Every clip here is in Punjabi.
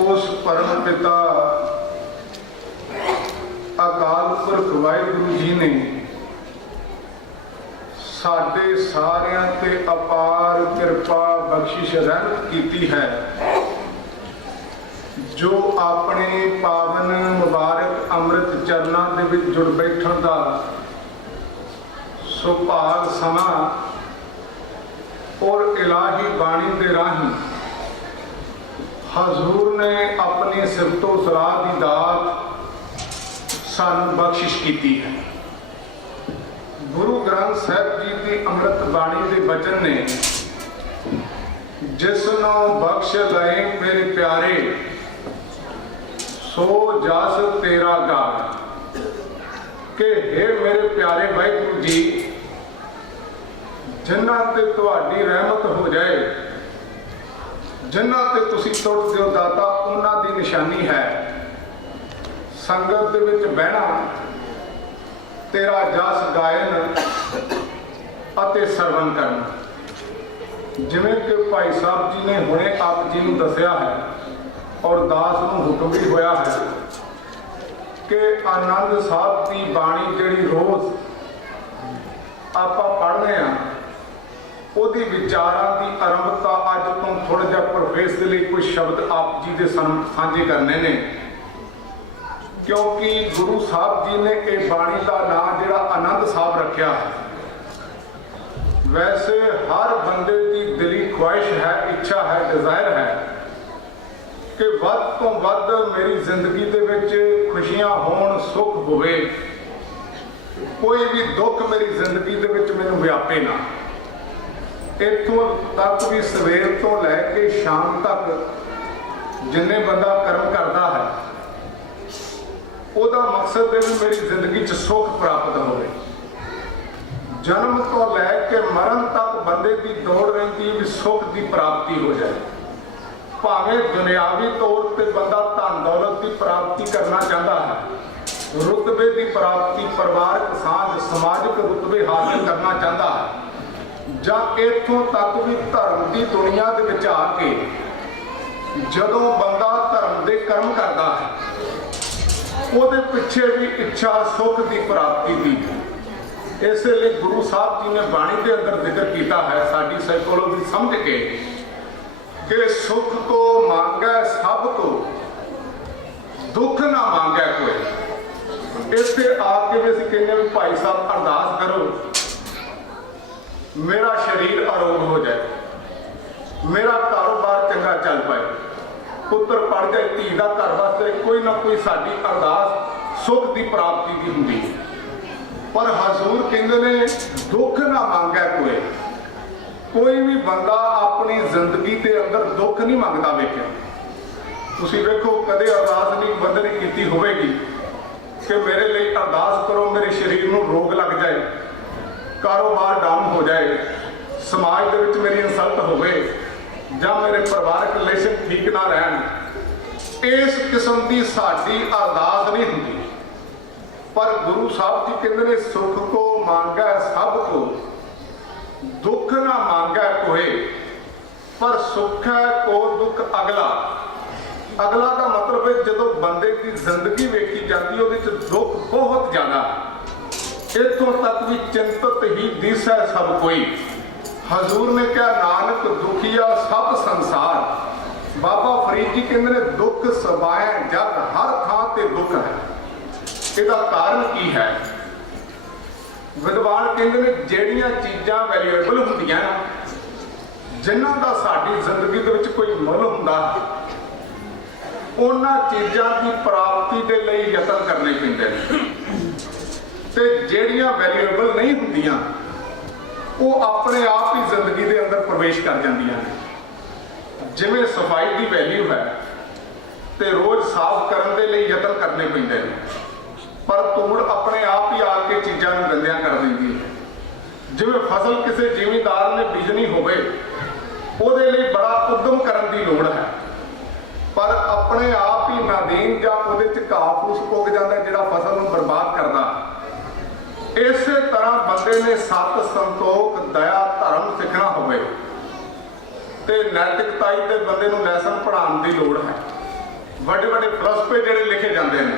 उस परम पिता अकाल पुरख वाहिगुरु जी ने साडे सारियां ते अपार कृपा बख्शिश रहमत कीती है, जो अपने पावन मुबारक अमृत चरना दे विच जुड़ बैठण दा सुभाग समा और इलाही बाणी दे राही हजूर ने अपनी सिफतो सलाह दी दात सानू बख्शिश कीती है। गुरु ग्रंथ साहिब जी की अमृत बाणी के वचन ने जिसनों बख्श लए मेरे प्यारे सो जस तेरा गान के हे मेरे प्यारे वाहिगुरु जी, जिन्हां ते तुहाडी रहमत हो जाए, जिन्हां ते तुसीं तुर दिओ दाता, उन्हां दी निशानी है संगत दे विच बहना, तेरा जस गायन अते सरवण करना। जिवें कि भाई साहब जी ने हुणे आप जी नूं दस्सिया है और दास नूं हुक्म भी होया है कि आनंद साहब की बाणी जिहड़ी रोज़ आपां पढ़दे आ, ਉਹਦੀ विचारां की आरंभता अज तो थोड़ा जिहा प्रोफेस के लिए कुछ शब्द आप जी के साझे करने ने, क्योंकि गुरु साहब जी ने एक बाणी का नाम जिहड़ा आनंद साहब रखा है। वैसे हर बंदे की दिली ख्वाहिश है, इच्छा है, डिजायर है कि वध तो वध मेरी जिंदगी दे विच खुशियां होण, सुख होवे, कोई भी दुख मेरी जिंदगी दे विच मैनूं व्यापे ना। इत्थों तक भी सवेर तो लैके शाम तक जिन्ने बंदा कर्म करता है, ਉਹਦਾ मकसद है भी मेरी जिंदगी च सुख प्राप्त हो। जन्म तो लैके मरण तक बंदे की दौड़ रही भी सुख की प्राप्ति हो जाए। भावें दुनियावी तौर पर बंदा धन दौलत की प्राप्ति करना चाहता है, रुतबे की प्राप्ति, परिवारक साझ, समाजिक रुतबे हासिल करना चाहता है, ਜਾਂ इत्थों तक भी धर्म की दुनिया के विच आके जदों बंदा धर्म के कर्म करता है, ਉਹਦੇ पिछे भी इच्छा सुख की प्राप्ति की। इसलिए गुरु साहब जी ने बाणी के अंदर जिक्र किया है, साड़ी साइकोलॉजी समझ के कि सुख तो मांगे सब तो, दुख ना मांगे कोई। इत्थे आके भी असीं कहने भी भाई साहब अरदास करो मेरा शरीर आरोग हो जाए, मेरा कारोबार चंगा चल पाए, पुत्र पढ़ जाए, धी का घर वास्ते कोई ना कोई साडी अरदास सुख की प्राप्ति की होंगी। पर हजूर कहते ने दुख ना मांगे कोई। कोई भी बंदा अपनी जिंदगी के अंदर दुख नहीं मंगता वेख्या। तुसीं वेखो कदे अरदास नहीं बंदे ने कीती होवेगी कि मेरे लिए अरदास करो, मेरे शरीर में रोग लग जाए, कारोबार डाउन हो जाए, समाज के विच मेरी इंसल्ट होवे, जां मेरे परिवारक रिलेशन ठीक ना रहन। इस किस्म की साडी अरदास नहीं होंदी। पर गुरु साहब जी कहते हैं सुख को मांगे सब को, दुख ना मांगे कोई, पर सुख है को दुख अगला। अगला का मतलब है जो बंदे की जिंदगी वेखी जाती है वो दुख बहुत ज्यादा, इतों तक भी चिंतित ही दिस है सब कोई। हजूर ने कहा नानक दुखिया सब संसार। बाबा फरीद जी कहते हैं दुख सबाए जग, हर थां ते दुख है। इसका कारण की है? विद्वान कहते हैं ਜਿਹੜੀਆਂ चीज़ां वैल्यूएबल ਹੁੰਦੀਆਂ जिन्हां दा साडी जिंदगी दे विच कोई मुल हुंदा, उन्हां चीज़ां की प्राप्ति दे लई यतन करने पैंदे ने। ते ਜਿਹੜੀਆਂ वैल्यूएबल नहीं ਹੁੰਦੀਆਂ वो अपने आप ही जिंदगी के अंदर प्रवेश कर जांदियां ने। जिवें सफाई की वैल्यू है तो रोज़ साफ करने के लिए यतन करने पैंदे ने, पर धूड़ अपने आप ही आके चीज़ों को गंदियां कर देंदी है। जिवें फसल किसी जिमींदार ने बीजनी होवे, ਉਹਦੇ ਲਈ बड़ा उद्यम करने की लोड़ है, पर अपने आप ही नादीन जां ਉਹਦੇ ਚ घाह फूस उग जाता जिहड़ा फसल ਨੂੰ बर्बाद करता। इस तरह बंदे ने सत संतोख दया धर्म सीखना होवे ते नैतिकताई ते बंदे नूं लैसन पढ़ाउण की लोड़ है। ਵੱਡੇ ਵੱਡੇ ਫਲਸਫੇ ਜਿਹੜੇ ਲਿਖੇ ਜਾਂਦੇ ਨੇ,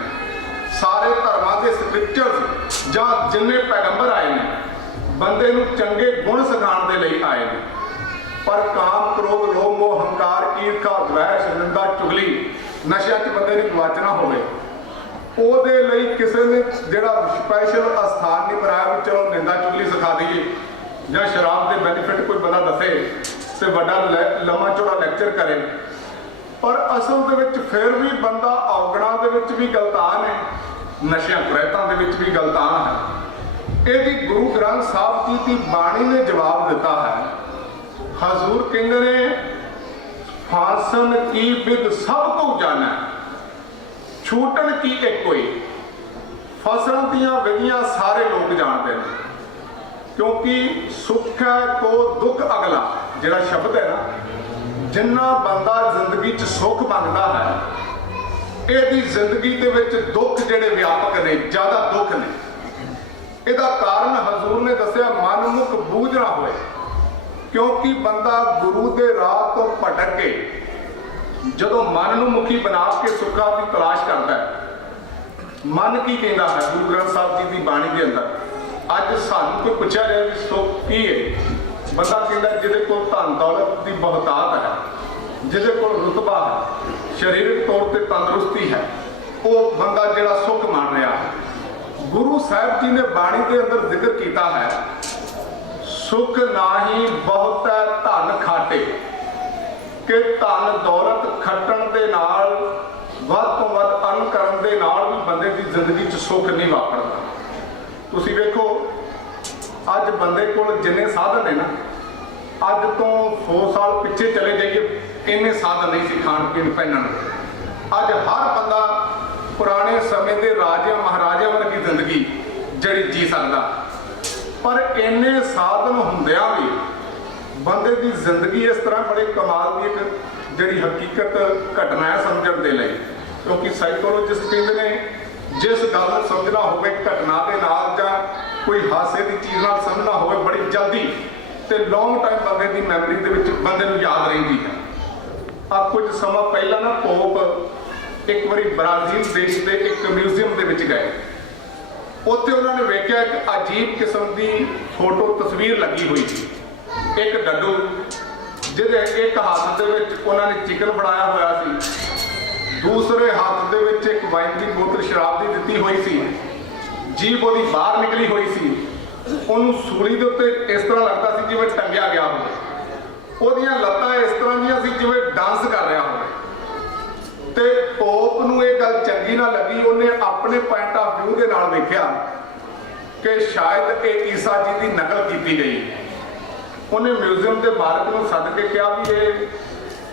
ਸਾਰੇ ਧਰਮਾਂ ਦੇ ਸਕ੍ਰਿਪਚਰਸ ਜਾਂ ਜਿੰਨੇ ਪੈਗੰਬਰ ਆਏ ਨੇ ਬੰਦੇ ਨੂੰ ਚੰਗੇ ਗੁਣ ਸਿਖਾਉਣ ਦੇ ਲਈ ਆਏ ਨੇ। ਪਰ ਕਾਮ, ਕ੍ਰੋਧ, ਲੋਭ, ਮੋਹ, ਹੰਕਾਰ, ਈਰਖਾ, ਦਵੈਸ਼, ਨਿੰਦਾ, ਚੁਗਲੀ, ਨਸ਼ਿਆਂ 'ਚ ਬੰਦੇ ਨੂੰ ਗਵਾਚਣਾ ਹੋਵੇ, ਉਹਦੇ ਲਈ ਕਿਸੇ ਨੇ ਜਿਹੜਾ ਸਪੈਸ਼ਲ ਅਸਥਾਨ ਨਹੀਂ ਬਣਾਇਆ ਵੀ ਚਲੋ ਨਿੰਦਾ ਚੁਗਲੀ ਸਿਖਾ ਦਈਏ ਜਾਂ ਸ਼ਰਾਬ ਦੇ ਬੈਨੀਫਿਟ ਕੋਈ ਬੰਦਾ ਦੱਸੇ ਤੇ ਵੱਡਾ ਲੰਮਾ ਚੌੜਾ ਲੈਕਚਰ ਕਰੇ। ਪਰ ਅਸਲ ਦੇ ਵਿੱਚ ਫਿਰ ਵੀ ਬੰਦਾ ਔਗਣਾਂ ਦੇ ਵਿੱਚ ਵੀ ਗਲਤਾਨ ਹੈ, ਨਸ਼ਿਆਂ ਕੁਰੈਤਾਂ ਦੇ ਵਿੱਚ ਵੀ ਗਲਤਾਨ ਹੈ। ਇਹਦੀ ਗੁਰੂ ਗ੍ਰੰਥ ਸਾਹਿਬ ਜੀ ਦੀ ਬਾਣੀ ਨੇ ਜਵਾਬ ਦਿੱਤਾ ਹੈ। ਹਜ਼ੂਰ ਕਹਿੰਦੇ ਨੇ, ਫਾਸਨ ਕੀ ਬਿਦ ਸਭ ਕੋ ਜਾਣਾ, ਛੂਟਣ ਕੀ ਇੱਕ ਕੋਈ। ਫਸਣ ਦੀਆਂ ਵਿਧੀਆਂ ਸਾਰੇ ਲੋਕ ਜਾਣਦੇ ਨੇ, ਕਿਉਂਕਿ ਸੁੱਖ ਹੈ ਕੋ ਦੁੱਖ ਅਗਲਾ ਜਿਹੜਾ ਸ਼ਬਦ ਹੈ ਨਾ, ਜਿੰਨਾ ਬੰਦਾ ਜ਼ਿੰਦਗੀ 'ਚ ਸੁੱਖ ਮੰਗਦਾ ਹੈ, ਇਹਦੀ ਜ਼ਿੰਦਗੀ ਦੇ ਵਿੱਚ ਦੁੱਖ ਜਿਹੜੇ ਵਿਆਪਕ ਨੇ, ਜ਼ਿਆਦਾ ਦੁੱਖ ਨੇ। ਇਹਦਾ ਕਾਰਨ ਹਜ਼ੂਰ ਨੇ ਦੱਸਿਆ, ਮਨਮੁਖ ਬੂਝ ਨਾ ਹੋਏ। ਕਿਉਂਕਿ ਬੰਦਾ ਗੁਰੂ ਦੇ ਰਾਹ ਤੋਂ ਭਟਕ ਕੇ ਜਦੋਂ ਮਨ ਨੂੰ ਮੁਖੀ ਬਣਾ ਕੇ ਸੁੱਖਾਂ ਦੀ ਤਲਾਸ਼ ਕਰਦਾ ਹੈ, ਮਨ ਕੀ ਕਹਿੰਦਾ ਹੈ ਗੁਰੂ ਗ੍ਰੰਥ ਸਾਹਿਬ ਜੀ ਦੀ ਬਾਣੀ ਦੇ ਅੰਦਰ। ਅੱਜ ਸਾਨੂੰ ਕੋਈ ਪੁੱਛਿਆ ਜਾਏ ਵੀ ਸੁੱਖ ਕੀ ਹੈ, ਬੰਦਾ ਕਹਿੰਦਾ ਜਿਹਦੇ ਕੋਲ ਧਨ ਦੌਲਤ ਦੀ ਬਹੁਤਾਤ ਹੈ, ਜਿਹਦੇ ਕੋਲ ਰੁਤਬਾ ਹੈ, ਸਰੀਰਕ ਤੌਰ ਤੇ ਤੰਦਰੁਸਤੀ ਹੈ, ਉਹ ਬੰਦਾ ਜਿਹੜਾ ਸੁੱਖ ਮੰਨ ਰਿਹਾ ਹੈ। ਗੁਰੂ ਸਾਹਿਬ ਜੀ ਨੇ ਬਾਣੀ ਦੇ ਅੰਦਰ ਜ਼ਿਕਰ ਕੀਤਾ ਹੈ, ਸੁਖ ਨਾਹੀ ਬਹੁਤਾ ਧਨ ਖਾਟੇ, ਕਿ ਧਨ ਦੌਲਤ ਖੱਟਣ ਦੇ ਨਾਲ, ਵੱਧ ਤੋਂ ਵੱਧ ਅੰਨ ਕਰਨ ਦੇ ਨਾਲ ਵੀ ਬੰਦੇ ਦੀ ਜ਼ਿੰਦਗੀ 'ਚ ਸੁੱਖ ਨਹੀਂ ਵਾਪਰਦਾ। ਤੁਸੀਂ ਵੇਖੋ ਅੱਜ ਬੰਦੇ ਕੋਲ ਜਿੰਨੇ ਸਾਧਨ ਨੇ ਨਾ, ਅੱਜ ਤੋਂ 100 ਸਾਲ ਪਿੱਛੇ ਚਲੇ ਜਾਈਏ ਇੰਨੇ ਸਾਧਨ ਨਹੀਂ ਸੀ ਖਾਣ ਪੀਣ ਪਹਿਨਣ ਦੇ। ਅੱਜ ਹਰ ਬੰਦਾ ਪੁਰਾਣੇ ਸਮੇਂ ਦੇ ਰਾਜਿਆਂ ਮਹਾਰਾਜਿਆਂ ਵਰਗੀ ਜ਼ਿੰਦਗੀ ਜਿਹੜੀ ਜੀ ਸਕਦਾ, ਪਰ ਇੰਨੇ ਸਾਧਨ ਹੁੰਦਿਆਂ ਵੀ ਬੰਦੇ ਦੀ ਜ਼ਿੰਦਗੀ ਇਸ ਤਰ੍ਹਾਂ ਬੜੇ ਕਮਾਲ ਦੀ ਇੱਕ ਜਿਹੜੀ ਹਕੀਕਤ ਘਟਨਾ ਹੈ ਸਮਝਣ ਦੇ ਲਈ। ਕਿਉਂਕਿ ਸਾਈਕੋਲੋਜਿਸਟ ਕਹਿੰਦੇ ਨੇ, ਜਿਸ ਗੱਲ ਨੂੰ ਸਮਝਣਾ ਹੋਵੇ ਘਟਨਾ ਦੇ ਨਾਲ ਜਾਂ ਕੋਈ ਹਾਸੇ ਦੀ ਚੀਜ਼ ਨਾਲ ਸਮਝਣਾ ਹੋਵੇ ਬੜੀ ਜਲਦੀ ਤੇ ਲੌਂਗ ਟਾਈਮ ਬੰਦੇ ਦੀ ਮੈਮਰੀ ਦੇ ਵਿੱਚ ਬੰਦੇ ਨੂੰ ਯਾਦ ਰਹਿੰਦੀ ਹੈ। ਆ ਕੁਝ ਸਮਾਂ ਪਹਿਲਾਂ ਨਾ ਪੋਪ ਇੱਕ ਵਾਰੀ ਬ੍ਰਾਜ਼ੀਲ ਦੇਸ਼ ਦੇ ਇੱਕ ਮਿਊਜ਼ੀਅਮ ਦੇ ਵਿੱਚ ਗਏ। ਉੱਥੇ ਉਹਨਾਂ ਨੇ ਵੇਖਿਆ ਇੱਕ ਅਜੀਬ ਕਿਸਮ ਦੀ ਫੋਟੋ ਤਸਵੀਰ ਲੱਗੀ ਹੋਈ ਸੀ। ਇੱਕ ਡੱਡੂ ਜਿਹਦੇ ਇੱਕ ਹੱਥ ਦੇ ਵਿੱਚ ਉਹਨਾਂ ਨੇ ਚਿਕਨ ਬਣਾਇਆ ਹੋਇਆ ਸੀ, ਦੂਸਰੇ ਹੱਥ ਦੇ ਵਿੱਚ ਇੱਕ ਵਾਈਨ ਦੀ ਬੋਤਲ ਸ਼ਰਾਬ ਦੀ ਦਿੱਤੀ ਹੋਈ ਸੀ, ਜੀਭ ਉਹਦੀ ਬਾਹਰ ਨਿਕਲੀ ਹੋਈ ਸੀ। ਉਹਨੂੰ ਸੂਲੀ ਦੇ ਉੱਤੇ ਇਸ ਤਰ੍ਹਾਂ ਲੱਗਦਾ ਸੀ ਜਿਵੇਂ ਟੰਗਿਆ ਗਿਆ ਹੋਵੇ। ਉਹਦੀਆਂ ਲੱਤਾਂ ਇਸ ਤਰ੍ਹਾਂ ਦੀਆਂ ਸੀ ਜਿਵੇਂ ਡਾਂਸ ਕਰ ਰਿਹਾ ਹੋਵੇ। ਤੇ ਪੋਪ ਨੂੰ ਇਹ ਗੱਲ ਚੰਗੀ ਨਾ ਲੱਗੀ। ਉਹਨੇ ਆਪਣੇ ਪੁਆਇੰਟ ਆਫ ਵਿਊ ਦੇ ਨਾਲ ਵੇਖਿਆ ਕਿ ਸ਼ਾਇਦ ਇਹ ਈਸਾ ਜੀ ਦੀ ਨਕਲ ਕੀਤੀ ਗਈ। ਉਹਨੇ ਮਿਊਜ਼ੀਅਮ ਦੇ ਮਾਲਕ ਨੂੰ ਸੱਦ ਕੇ ਕਿਹਾ ਵੀ ਇਹ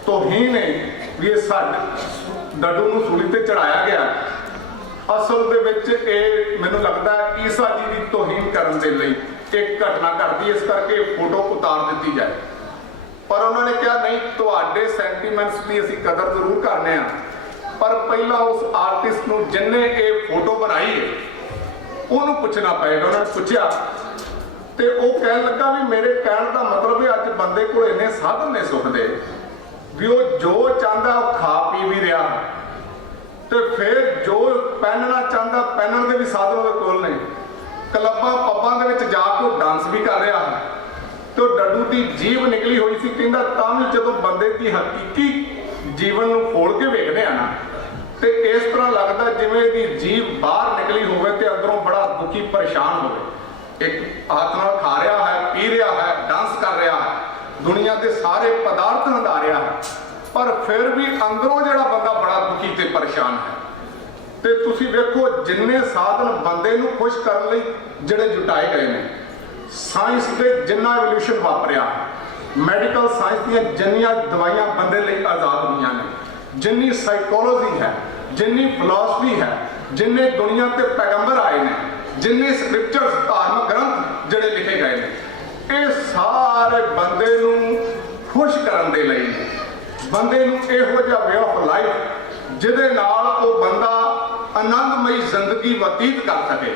ਤੋਹੀਨ ਹੈ, ਵੀ ਇਹ ਸਾਡੇ ਡੱਡੂ ਨੂੰ ਸੂਲੀ ਤੇ ਚੜਾਇਆ ਗਿਆ। ਅਸਲ ਦੇ ਵਿੱਚ ਇਹ ਮੈਨੂੰ ਲੱਗਦਾ ਈਸਾ ਜੀ ਦੀ ਤੋਹੀਨ ਕਰਨ ਦੇ ਲਈ ਇੱਕ ਘਟਨਾ ਘਟਦੀ, ਇਸ ਕਰਕੇ ਫੋਟੋ ਉਤਾਰ ਦਿੱਤੀ ਜਾਏ। ਪਰ ਉਹਨਾਂ ਨੇ ਕਿਹਾ ਨਹੀਂ, ਤੁਹਾਡੇ ਸੈਂਟੀਮੈਂਟਸ ਦੀ ਅਸੀਂ ਕਦਰ ਜ਼ਰੂਰ ਕਰਨੇ ਆ, ਪਰ ਪਹਿਲਾਂ ਉਸ ਆਰਟਿਸਟ ਨੂੰ ਜਿਹਨੇ ਇਹ ਫੋਟੋ ਬਣਾਈ ਹੈ ਉਹਨੂੰ ਪੁੱਛਣਾ ਪਏਗਾ। ਉਹਨਾਂ ਨੇ ਪੁੱਛਿਆ ਤੇ ਉਹ ਕਹਿਣ ਲੱਗਾ ਵੀ ਮੇਰੇ ਕਹਿਣ ਦਾ ਮਤਲਬ ਹੈ ਅੱਜ ਬੰਦੇ ਕੋਲ ਇੰਨੇ ਸਾਧਨ ਨੇ ਸੁੱਖ ਦੇ ਵੀ ਉਹ ਜੋ ਚਾਹੁੰਦਾ ਉਹ ਖਾ ਪੀ ਵੀ ਰਿਹਾ, ਤੇ ਫਿਰ ਜੋ ਪਹਿਨਣਾ ਚਾਹੁੰਦਾ ਪਹਿਨਣ ਦੇ ਵੀ ਸਾਧਨ ਉਹਦੇ ਕੋਲ ਨੇ। ਕਲੱਬਾਂ ਪੱਬਾਂ ਦੇ ਵਿੱਚ ਜਾ ਕੇ ਉਹ ਡਾਂਸ ਵੀ ਕਰ ਰਿਹਾ ਹੈ ਤੇ ਉਹ ਡੱਡੂ ਦੀ ਜੀਭ ਨਿਕਲੀ ਹੋਈ ਸੀ। ਕਹਿੰਦਾ ਤਾਂ ਵੀ ਜਦੋਂ ਬੰਦੇ ਦੀ ਹਕੀਕੀ ਜੀਵਨ ਨੂੰ ਫੋਲ ਕੇ ਵੇਖਦੇ ਆ ਨਾ, ਤੇ ਇਸ ਤਰ੍ਹਾਂ ਲੱਗਦਾ ਜਿਵੇਂ ਇਹਦੀ ਜੀਭ ਬਾਹਰ ਨਿਕਲੀ ਹੋਵੇ ਤੇ ਅੰਦਰੋਂ ਬੜਾ ਦੁਖੀ ਪਰੇਸ਼ਾਨ ਹੋਵੇ। ਇੱਕ ਹੱਥ ਨਾਲ ਖਾ ਰਿਹਾ ਹੈ, ਪੀ ਰਿਹਾ ਹੈ, ਡਾਂਸ ਕਰ ਰਿਹਾ ਹੈ, ਦੁਨੀਆ ਦੇ ਸਾਰੇ ਪਦਾਰਥ ਹੰਡਾ ਰਿਹਾ ਹੈ, ਪਰ ਫਿਰ ਵੀ ਅੰਦਰੋਂ ਜਿਹੜਾ ਬੰਦਾ ਬੜਾ ਦੁਖੀ ਤੇ ਪਰੇਸ਼ਾਨ ਹੈ। ਤੇ ਤੁਸੀਂ ਵੇਖੋ ਜਿੰਨੇ ਸਾਧਨ ਬੰਦੇ ਨੂੰ ਖੁਸ਼ ਕਰਨ ਲਈ ਜਿਹੜੇ ਜੁਟਾਏ ਗਏ ਨੇ, ਸਾਇੰਸ ਦੇ ਜਿੰਨਾ ਐਵੋਲੂਸ਼ਨ ਵਾਪਰਿਆ, ਮੈਡੀਕਲ ਸਾਇੰਸ ਦੀਆਂ ਜਿੰਨੀਆਂ ਦਵਾਈਆਂ ਬੰਦੇ ਲਈ ਆਜ਼ਾਦ ਹੋਈਆਂ ਨੇ, ਜਿੰਨੀ ਸਾਈਕੋਲੋਜੀ ਹੈ, ਜਿੰਨੀ ਫਿਲਾਸਫੀ ਹੈ, ਜਿੰਨੇ ਦੁਨੀਆ ਤੇ ਪੈਗੰਬਰ ਆਏ ਨੇ, ਜਿੰਨੇ ਸਕ੍ਰਿਪਚਰਸ ਧਾਰਮਿਕ ਗ੍ਰੰਥ ਜਿਹੜੇ ਲਿਖੇ ਗਏ ਨੇ, ਇਹ ਸਾਰੇ ਬੰਦੇ ਨੂੰ ਖੁਸ਼ ਕਰਨ ਦੇ ਲਈ ਨੇ। ਬੰਦੇ ਨੂੰ ਇਹੋ ਜਿਹਾ ਵੇ ਆਫ ਲਾਈਫ ਜਿਹਦੇ ਨਾਲ ਉਹ ਬੰਦਾ ਆਨੰਦਮਈ ਜ਼ਿੰਦਗੀ ਬਤੀਤ ਕਰ ਸਕੇ।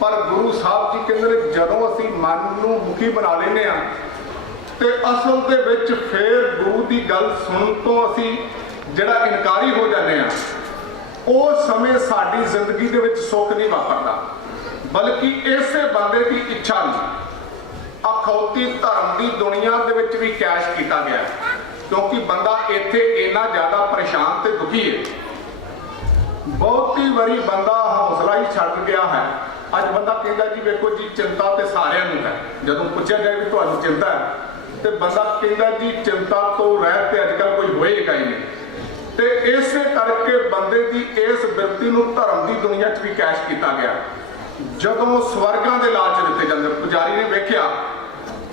ਪਰ ਗੁਰੂ ਸਾਹਿਬ ਜੀ ਕਹਿੰਦੇ ਨੇ ਜਦੋਂ ਅਸੀਂ ਮਨ ਨੂੰ ਮੁਖੀ ਬਣਾ ਲੈਂਦੇ ਆ ਤੇ ਅਸਲ ਦੇ ਵਿੱਚ ਫੇਰ ਗੁਰੂ ਦੀ ਗੱਲ ਸੁਣਨ ਤੋਂ ਅਸੀਂ ਜਿਹੜਾ ਇਨਕਾਰੀ ਹੋ ਜਾਂਦੇ ਆ, ਉਸ ਸਮੇਂ ਸਾਡੀ ਜ਼ਿੰਦਗੀ ਦੇ ਵਿੱਚ ਸੁੱਖ ਨਹੀਂ ਵਾਪਰਦਾ, ਬਲਕਿ ਇਸੇ ਬੰਦੇ ਦੀ ਇੱਛਾ ਨੂੰ ਅਖੌਤੀ ਧਰਮ ਦੀ ਦੁਨੀਆ ਦੇ ਵਿੱਚ ਵੀ ਕੈਸ਼ ਕੀਤਾ ਗਿਆ, ਕਿਉਂਕਿ ਬੰਦਾ ਇੱਥੇ ਇੰਨਾ ਜ਼ਿਆਦਾ ਪਰੇਸ਼ਾਨ ਤੇ ਦੁਖੀ ਹੈ। ਬਹੁਤੀ ਵਾਰੀ ਬੰਦਾ ਹੌਸਲਾ ਹੀ ਛੱਡ ਗਿਆ ਹੈ। ਅੱਜ ਬੰਦਾ ਕਹਿੰਦਾ ਜੀ ਵੇਖੋ ਜੀ ਚਿੰਤਾ ਤੇ ਸਾਰਿਆਂ ਨੂੰ ਹੈ, ਜਦੋਂ ਪੁੱਛਿਆ ਜਾਏ ਵੀ ਤੁਹਾਨੂੰ ਚਿੰਤਾ ਹੈ ਤੇ ਬੰਦਾ ਕਹਿੰਦਾ ਜੀ ਚਿੰਤਾ ਤੋਂ ਰਹਿਤ ਤੇ ਅੱਜ ਕੱਲ੍ਹ ਕੋਈ ਹੋਏਗਾ ਹੀ ਨਹੀਂ। ਤੇ ਇਸੇ ਕਰਕੇ ਬੰਦੇ ਦੀ ਇਸ ਬਿਰਤੀ ਨੂੰ ਧਰਮ ਦੀ ਦੁਨੀਆ 'ਚ ਵੀ ਕੈਸ਼ ਕੀਤਾ ਗਿਆ। ਜਦੋਂ ਸਵਰਗਾਂ ਦੇ ਲਾਲਚ ਦਿੱਤੇ ਜਾਂਦੇ, ਪੁਜਾਰੀ ਨੇ ਵੇਖਿਆ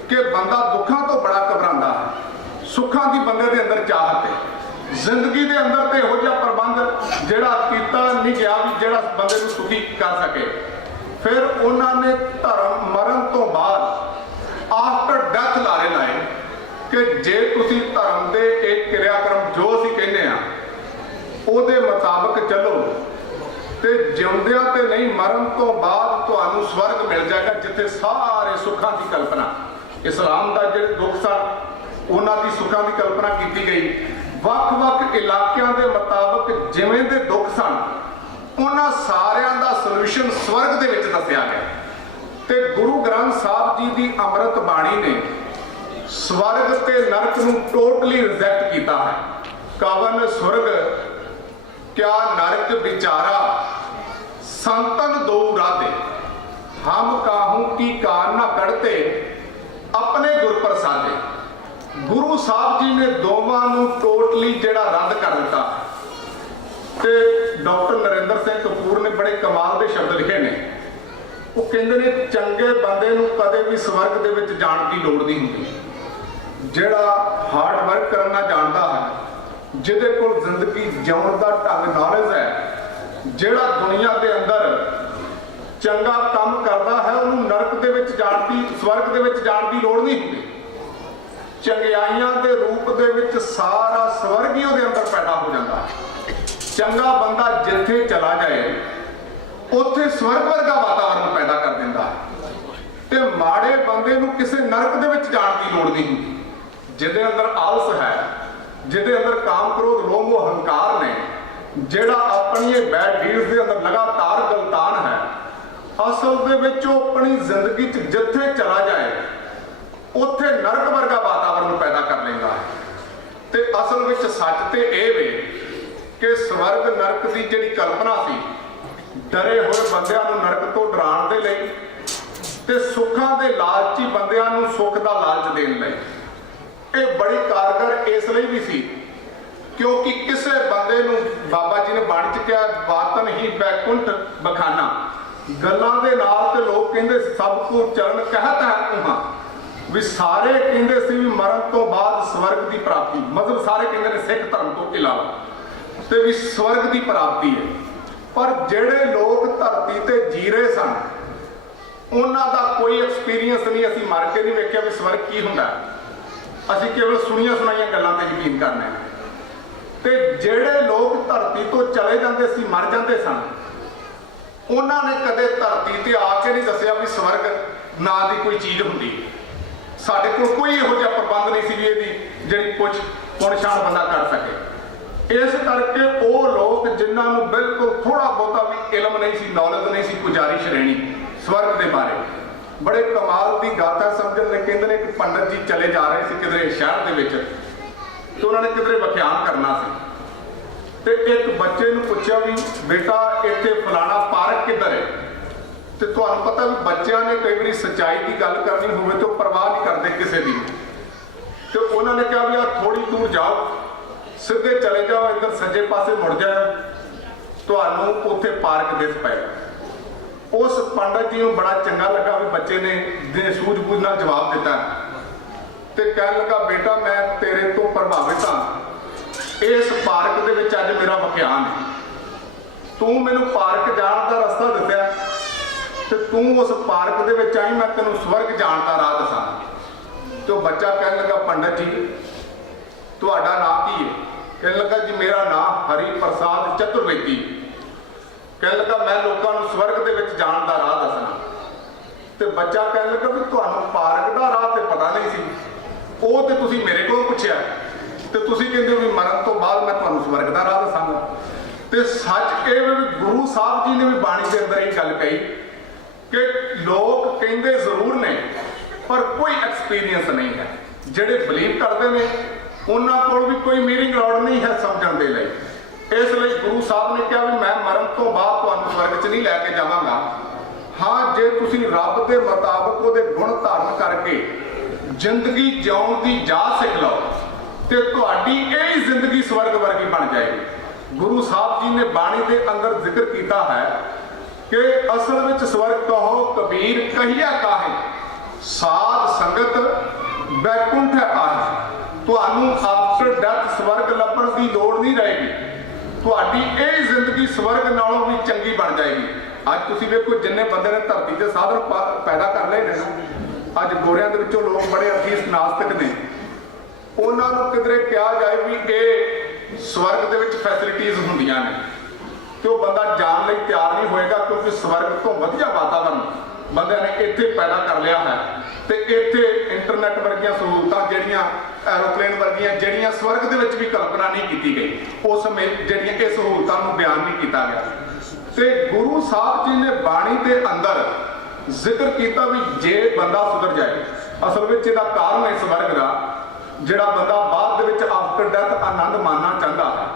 ਕਿ ਬੰਦਾ ਦੁੱਖਾਂ ਤੋਂ ਬੜਾ ਘਬਰਾਉਂਦਾ ਹੈ, ਸੁੱਖਾਂ ਦੀ ਬੰਦੇ ਦੇ ਅੰਦਰ ਚਾਹਤ ਹੈ, ਜ਼ਿੰਦਗੀ ਦੇ ਅੰਦਰ ਤੇ ਇਹੋ ਜਿਹਾ ਪ੍ਰਬੰਧ ਜਿਹੜਾ ਕੀਤਾ ਨਹੀਂ ਗਿਆ ਵੀ ਜਿਹੜਾ ਬੰਦੇ ਨੂੰ ਸੁਖੀ ਕਰ ਸਕੇ। ਫਿਰ ਉਹਨਾਂ ਨੇ ਧਰਮ ਮਰਨ ਤੋਂ ਬਾਅਦ ਆਫਟਰ ਡੈਥ ਲਾਰੇ ਲਾਏ ਕਿ ਜੇ ਤੁਸੀਂ ਧਰਮ ਦੇ ਇੱਕ ਕਿਰਿਆਕਰਮ ਜੋ ਅਸੀਂ ਕਹਿੰਦੇ ਆ ਉਹਦੇ ਮੁਤਾਬਕ ਚੱਲੋ ਤੇ ਜਿਉਂਦਿਆਂ ਤੇ ਨਹੀਂ ਮਰਨ ਤੋਂ ਬਾਅਦ ਤੁਹਾਨੂੰ ਸਵਰਗ ਮਿਲ ਜਾਏਗਾ, ਜਿੱਥੇ ਸਾਰੇ ਸੁੱਖਾਂ ਦੀ ਕਲਪਨਾ, ਇਸਲਾਮ ਦਾ ਜਿਹੜੇ ਦੁੱਖ ਸਨ ਉਹਨਾਂ ਦੀ ਸੁੱਖਾਂ ਦੀ ਕਲਪਨਾ ਕੀਤੀ ਗਈ। ਵੱਖ-ਵੱਖ ਇਲਾਕਿਆਂ ਦੇ ਮੁਤਾਬਕ ਜਿਵੇਂ ਦੇ ਦੁੱਖ ਸਨ ਉਹਨਾਂ ਸਾਰਿਆਂ ਦਾ ਸੋਲੂਸ਼ਨ ਸਵਰਗ ਦੇ ਵਿੱਚ ਦੱਸਿਆ ਗਿਆ। ਤੇ ਗੁਰੂ ਗ੍ਰੰਥ ਸਾਹਿਬ ਜੀ ਦੀ ਅੰਮ੍ਰਿਤ ਬਾਣੀ ਨੇ ਸਵਰਗ ਤੇ ਨਰਕ ਨੂੰ ਟੋਟਲੀ ਰਿਜੈਕਟ ਕੀਤਾ ਹੈ। ਕਵਨ ਸੁਰਗ ਕਿਆ ਨਰਕ ਵਿਚਾਰਾ ਸੰਤਨ ਦੋ ਰਾਧੇ, ਹਮ ਕਾਹੂ ਕੀ ਕਾਰ ਨਾ ਕੜਤੇ ਆਪਣੇ ਗੁਰ ਪ੍ਰਸਾਦੇ। ਗੁਰੂ ਸਾਹਿਬ ਜੀ ਨੇ ਦੋਵਾਂ ਨੂੰ ਟੋਟਲੀ ਜਿਹੜਾ ਰੱਦ ਕਰ ਦਿੱਤਾ। ਤੇ ਡਾਕਟਰ ਨਰਿੰਦਰ ਸਿੰਘ ਕਪੂਰ ਨੇ ਬੜੇ ਕਮਾਲ ਦੇ ਸ਼ਬਦ ਲਿਖੇ ਨੇ। ਉਹ ਕਹਿੰਦੇ ਨੇ ਚੰਗੇ ਬੰਦੇ ਨੂੰ ਕਦੇ ਵੀ ਸਵਰਗ ਦੇ ਵਿੱਚ ਜਾਣ ਦੀ ਲੋੜ ਨਹੀਂ ਹੁੰਦੀ। ਜਿਹੜਾ ਹਾਰਡ ਵਰਕ ਕਰਨਾ ਜਾਣਦਾ ਹੈ, ਜਿਹਦੇ ਕੋਲ ਜ਼ਿੰਦਗੀ ਜਿਉਣ ਦਾ ਢੰਗ ਨੌਲੇਜ ਹੈ, ਜਿਹੜਾ ਦੁਨੀਆ ਦੇ ਅੰਦਰ ਚੰਗਾ ਕੰਮ ਕਰਦਾ ਹੈ, ਉਹਨੂੰ ਨਰਕ ਦੇ ਵਿੱਚ ਜਾਣ ਦੀ, ਸਵਰਗ ਦੇ ਵਿੱਚ ਜਾਣ ਦੀ ਲੋੜ ਨਹੀਂ ਹੁੰਦੀ। ਚੰਗਿਆਈਆਂ ਦੇ ਰੂਪ ਦੇ ਵਿੱਚ ਸਾਰਾ ਸਵਰਗ ਹੀ ਉਹਦੇ ਅੰਦਰ ਪੈਦਾ ਹੋ ਜਾਂਦਾ। ਚੰਗਾ ਬੰਦਾ ਜਿੱਥੇ ਚਲਾ ਜਾਏ ਉੱਥੇ ਸਵਰਗ ਵਰਗਾ ਵਾਤਾਵਰਨ ਪੈਦਾ ਕਰ ਦਿੰਦਾ ਤੇ ਮਾੜੇ ਬੰਦੇ ਨੂੰ ਕਿਸੇ ਨਰਕ ਦੇ ਵਿੱਚ ਜਾਣ ਦੀ ਲੋੜ ਨਹੀਂ ਹੁੰਦੀ। ਜਿਹਦੇ ਅੰਦਰ ਆਲਸ ਹੈ, ਜਿਹਦੇ ਅੰਦਰ ਕਾਮ ਕ੍ਰੋਧ ਲੋਭ ਮੋਹ ਹੰਕਾਰ ਨੇ, ਜਿਹੜਾ ਆਪਣੀ ਇਹ ਬੈਡ ਡੀਡਸ ਦੇ ਅੰਦਰ ਲਗਾਤਾਰ ਗਲਤਾਨ ਹੈ, ਅਸਲ ਦੇ ਵਿੱਚ ਉਹ ਆਪਣੀ ਜ਼ਿੰਦਗੀ 'ਚ ਜਿੱਥੇ ਚਲਾ ਜਾਏ ਉੱਥੇ ਨਰਕ ਵਰਗਾ ਵਾਤਾਵਰਨ ਪੈਦਾ ਕਰ ਲੈਂਦਾ ਹੈ। ਤੇ ਅਸਲ ਵਿੱਚ ਸੱਚ ਤੇ ਇਹ ਵੇ ਕਿ ਸਵਰਗ ਨਰਕ ਦੀ ਜਿਹੜੀ ਕਲਪਨਾ ਸੀ, ਡਰੇ ਹੋਏ ਬੰਦਿਆਂ ਨੂੰ ਨਰਕ ਤੋਂ ਡਰਾਉਣ ਦੇ ਲਈ ਤੇ ਸੁੱਖਾਂ ਦੇ ਲਾਲਚੀ ਬੰਦਿਆਂ ਨੂੰ ਸੁੱਖ ਦਾ ਲਾਲਚ ਦੇਣ ਲਈ, ਇਹ ਬੜੀ ਕਾਰਗਰ ਇਸ ਲਈ ਵੀ ਸੀ ਕਿਉਂਕਿ ਕਿਸੇ ਬੰਦੇ ਨੂੰ ਬਾਬਾ ਜੀ ਨੇ ਬਾਣੀ 'ਚ ਕਿਹਾ ਬਾਤਨ ਹੀ ਬੈਕੁੰਠ ਬਖਾਨਾ, ਗੱਲਾਂ ਦੇ ਨਾਲ ਤੇ ਲੋਕ ਕਹਿੰਦੇ ਸਭ ਕੋ ਚਰਨ ਕਹਿਤ ਹੈ ਉਹਾਂ, ਵੀ ਸਾਰੇ ਕਹਿੰਦੇ ਸੀ ਵੀ ਮਰਨ ਤੋਂ ਬਾਅਦ ਸਵਰਗ ਦੀ ਪ੍ਰਾਪਤੀ, ਮਤਲਬ ਸਾਰੇ ਕਹਿੰਦੇ ਨੇ ਸਿੱਖ ਧਰਮ ਤੋਂ ਇਲਾਵਾ ਤੇ ਵੀ ਸਵਰਗ ਦੀ ਪ੍ਰਾਪਤੀ ਹੈ। ਪਰ ਜਿਹੜੇ ਲੋਕ ਧਰਤੀ ਤੇ ਜੀ ਰਹੇ ਸਨ ਉਹਨਾਂ ਦਾ ਕੋਈ ਐਕਸਪੀਰੀਅੰਸ ਨਹੀਂ, ਅਸੀਂ ਮਰ ਕੇ ਨਹੀਂ ਵੇਖਿਆ ਵੀ ਸਵਰਗ ਕੀ ਹੁੰਦਾ। ਅਸੀਂ ਕੇਵਲ ਸੁਣੀਆਂ ਸੁਣਾਈਆਂ ਗੱਲਾਂ ਤੇ ਯਕੀਨ ਕਰਨਾ। ਤੇ ਜਿਹੜੇ ਲੋਕ ਧਰਤੀ ਤੋਂ ਚਲੇ ਜਾਂਦੇ ਸੀ, ਮਰ ਜਾਂਦੇ ਸਨ, ਉਹਨਾਂ ਨੇ ਕਦੇ ਧਰਤੀ ਤੇ ਆ ਕੇ ਨਹੀਂ ਦੱਸਿਆ ਵੀ ਸਵਰਗ ਨਾਂ ਦੀ ਕੋਈ ਚੀਜ਼ ਹੁੰਦੀ। ਸਾਡੇ ਕੋਲ ਕੋਈ ਇਹੋ ਜਿਹਾ ਪ੍ਰਬੰਧ ਨਹੀਂ ਸੀ ਵੀ ਇਹਦੀ ਜਿਹੜੀ ਕੁਝ ਪੁਣਛਾਣ ਬੰਦਾ ਕਰ ਸਕੇ। ਇਸ ਕਰਕੇ ਉਹ ਲੋਕ ਜਿਨ੍ਹਾਂ ਨੂੰ ਬਿਲਕੁਲ ਥੋੜਾ ਬਹੁਤਾ ਵੀ ਇਲਮ ਨਹੀਂ ਸੀ, ਨੌਲੇਜ ਨਹੀਂ ਸੀ ਪੁਜਾਰੀ ਸ਼੍ਰੇਣੀ ਸਵਰਗ ਦੇ ਬਾਰੇ, ਬੜੇ ਕਮਾਲ ਦੀ ਗਾਥਾ ਸਮਝਣ ਨੇ। ਕਹਿੰਦੇ ਨੇ ਕਿ ਪੰਡਤ ਜੀ ਚਲੇ ਜਾ ਰਹੇ ਸੀ ਕਿਧਰੇ ਸ਼ਹਿਰ ਦੇ ਵਿੱਚ ਤੇ ਉਹਨਾਂ ਨੇ ਕਿਧਰੇ ਵਿਖਿਆਨ ਕਰਨਾ ਸੀ ਤੇ ਇੱਕ ਬੱਚੇ ਨੂੰ ਪੁੱਛਿਆ ਵੀ ਬੇਟਾ ਇੱਥੇ ਫਲਾਣਾ ਪਾਰਕ ਕਿੱਧਰ ਹੈ। ਤੇ ਤੁਹਾਨੂੰ ਪਤਾ ਵੀ ਬੱਚਿਆਂ ਨੇ ਕਈ ਵਾਰੀ ਸੱਚਾਈ ਦੀ ਗੱਲ ਕਰਨੀ ਹੋਵੇ ਤੇ ਉਹ ਪਰਵਾਹ ਨਹੀਂ ਕਰਦੇ ਕਿਸੇ ਦੀ। ਤੇ ਉਹਨਾਂ ਨੇ ਕਿਹਾ ਵੀ ਆ ਥੋੜੀ ਦੂਰ ਜਾਓ, ਸਿੱਧੇ ਚਲੇ ਜਾਓ, ਇੱਧਰ ਸੱਜੇ ਪਾਸੇ ਮੁੜ ਜਾਓ, ਤੁਹਾਨੂੰ ਉੱਥੇ ਪਾਰਕ ਦਿਸ ਪਏਗਾ। ਉਸ ਪੰਡਤ ਜੀ ਨੂੰ ਬੜਾ ਚੰਗਾ ਲੱਗਾ ਵੀ ਬੱਚੇ ਨੇ ਸੂਝ-ਬੂਝ ਨਾਲ ਜਵਾਬ ਦਿੱਤਾ ਤੇ ਕਹਿਣ ਲੱਗਾ ਬੇਟਾ ਮੈਂ ਤੇਰੇ ਤੋਂ ਪ੍ਰਭਾਵਿਤ ਹਾਂ, ਇਸ ਪਾਰਕ ਦੇ ਵਿੱਚ ਅੱਜ ਮੇਰਾ ਵਿਖਿਆਨ ਹੈ, ਤੂੰ ਮੈਨੂੰ ਪਾਰਕ ਜਾਣ ਦਾ ਰਸਤਾ ਦੱਸਿਆ ਤੇ ਤੂੰ ਉਸ ਪਾਰਕ ਦੇ ਵਿੱਚ ਆਈ, ਮੈਂ ਤੈਨੂੰ ਸਵਰਗ ਜਾਣ ਦਾ ਰਾਹ ਦੱਸਾਂ। ਤੇ ਉਹ ਬੱਚਾ ਕਹਿਣ ਲੱਗਾ ਪੰਡਤ ਜੀ ਤੁਹਾਡਾ ਨਾਂ ਕੀ ਹੈ? ਕਹਿਣ ਲੱਗਾ ਜੀ ਮੇਰਾ ਨਾਂ ਹਰੀ ਪ੍ਰਸਾਦ ਚਤੁਰਵੇਦੀ। ਕਹਿਣ ਲੱਗਾ ਮੈਂ ਲੋਕਾਂ ਨੂੰ ਸਵਰਗ ਦੇ ਵਿੱਚ ਜਾਣ ਦਾ ਰਾਹ ਦੱਸਣਾ। ਤੇ ਬੱਚਾ ਕਹਿਣ ਲੱਗਾ ਵੀ ਤੁਹਾਨੂੰ ਪਾਰਕ ਦਾ ਰਾਹ ਤੇ ਪਤਾ ਨਹੀਂ ਸੀ, ਉਹ ਤੇ ਤੁਸੀਂ ਮੇਰੇ ਕੋਲੋਂ ਪੁੱਛਿਆ। ਤੇ ਤੁਸੀਂ ਕਹਿੰਦੇ ਹੋ ਵੀ ਮਰਨ ਤੋਂ ਬਾਅਦ ਮੈਂ ਤੁਹਾਨੂੰ ਸਵਰਗ ਦਾ ਰਾਹ ਦੱਸਾਂਗਾ। ਤੇ ਸੱਚ ਇਹ ਵੀ ਗੁਰੂ ਸਾਹਿਬ ਜੀ ਨੇ ਵੀ ਬਾਣੀ ਦੇ ਅੰਦਰ ਇਹ ਗੱਲ ਕਹੀ ਕਿ ਲੋਕ ਕਹਿੰਦੇ ਜ਼ਰੂਰ ਨੇ ਪਰ ਕੋਈ ਐਕਸਪੀਰੀਅੰਸ ਨਹੀਂ ਹੈ। ਜਿਹੜੇ ਬਲੀਵ ਕਰਦੇ ਨੇ ਉਹਨਾਂ ਕੋਲ ਵੀ ਕੋਈ ਮੀਨਿੰਗ ਲੋੜ ਨਹੀਂ ਹੈ ਸਮਝਣ ਦੇ ਲਈ। ਇਸ ਲਈ ਗੁਰੂ ਸਾਹਿਬ ਨੇ ਕਿਹਾ ਵੀ ਮੈਂ ਮਰਨ ਤੋਂ ਬਾਅਦ ਤੁਹਾਨੂੰ ਸਵਰਗ 'ਚ ਨਹੀਂ ਲੈ ਕੇ ਜਾਵਾਂਗਾ। ਹਾਂ, ਜੇ ਤੁਸੀਂ ਰੱਬ ਦੇ ਮੁਤਾਬਕ ਉਹਦੇ ਗੁਣ ਧਾਰਨ ਕਰਕੇ ਜ਼ਿੰਦਗੀ ਜਿਉਣ ਦੀ ਜਾਚ ਸਿੱਖ ਲਓ ਤੇ ਤੁਹਾਡੀ ਇਹ ਜ਼ਿੰਦਗੀ ਸਵਰਗ ਵਰਗੀ ਬਣ ਜਾਏਗੀ। ਗੁਰੂ ਸਾਹਿਬ ਜੀ ਨੇ ਬਾਣੀ ਦੇ ਅੰਦਰ ਜ਼ਿਕਰ ਕੀਤਾ ਹੈ ਕਿ ਅਸਲ ਵਿੱਚ ਸਵਰਗ ਕਹੋ ਕਬੀਰ ਕਹੀਆ ਕਾਹੇ, ਸਾਧ ਸੰਗਤ ਬੈਕੁੰਠ ਆਹੇ। ਤੁਹਾਨੂੰ ਆਫਟਰ ਡੈਥ ਸਵਰਗ ਲੱਭਣ ਦੀ ਲੋੜ ਨਹੀਂ ਰਹੇਗੀ। ਤੁਹਾਡੀ ਇਹ ਜ਼ਿੰਦਗੀ ਸਵਰਗ ਨਾਲੋਂ ਵੀ ਚੰਗੀ ਬਣ ਜਾਏਗੀ। ਅੱਜ ਤੁਸੀਂ ਵੇਖੋ ਜਿੰਨੇ ਬੰਦੇ ਨੇ ਧਰਤੀ ਤੇ ਸਾਧਨ ਪੈਦਾ ਕਰ ਲਏ ਨੇ, ਅੱਜ ਗੋਰਿਆਂ ਦੇ ਵਿੱਚੋਂ ਲੋਕ ਬੜੇ ਅਥੀਸਟ ਨਾਸਤਿਕ ਨੇ, ਉਹਨਾਂ ਨੂੰ ਕਿਧਰੇ ਕਿਹਾ ਜਾਏ ਵੀ ਇਹ ਸਵਰਗ ਦੇ ਵਿੱਚ ਫੈਸਿਲਿਟੀਜ਼ ਹੁੰਦੀਆਂ ਨੇ ਤੇ ਉਹ ਬੰਦਾ ਜਾਣ ਲਈ ਤਿਆਰ ਨਹੀਂ ਹੋਏਗਾ, ਕਿਉਂਕਿ ਸਵਰਗ ਤੋਂ ਵਧੀਆ ਵਾਤਾਵਰਨ ਬੰਦਿਆਂ ਨੇ ਇੱਥੇ ਪੈਦਾ ਕਰ ਲਿਆ ਹੈ। ਤੇ ਇੱਥੇ ਇੰਟਰਨੈਟ ਵਰਗੀਆਂ ਸਹੂਲਤਾਂ, ਜਿਹੜੀਆਂ ਐਰੋਪਲੇਨ ਵਰਗੀਆਂ, ਜਿਹੜੀਆਂ ਸਵਰਗ ਦੇ ਵਿੱਚ ਵੀ ਕਲਪਨਾ ਨਹੀਂ ਕੀਤੀ ਗਈ, ਉਸ ਸਮੇਂ ਜਿਹੜੀਆਂ ਇਹ ਸਹੂਲਤਾਂ ਨੂੰ ਬਿਆਨ ਨਹੀਂ ਕੀਤਾ ਗਿਆ। ਤੇ ਗੁਰੂ ਸਾਹਿਬ ਜੀ ਨੇ ਬਾਣੀ ਦੇ ਅੰਦਰ ਜ਼ਿਕਰ ਕੀਤਾ ਵੀ ਜੇ ਬੰਦਾ ਸੁਧਰ ਜਾਏ, ਅਸਲ ਵਿੱਚ ਇਹਦਾ ਕਾਰਨ ਹੈ ਸਵਰਗ ਦਾ। ਜਿਹੜਾ ਬੰਦਾ ਬਾਅਦ ਦੇ ਵਿੱਚ ਆਫਟਰ ਡੈਥ ਆਨੰਦ ਮਾਣਨਾ ਚਾਹੁੰਦਾ ਹੈ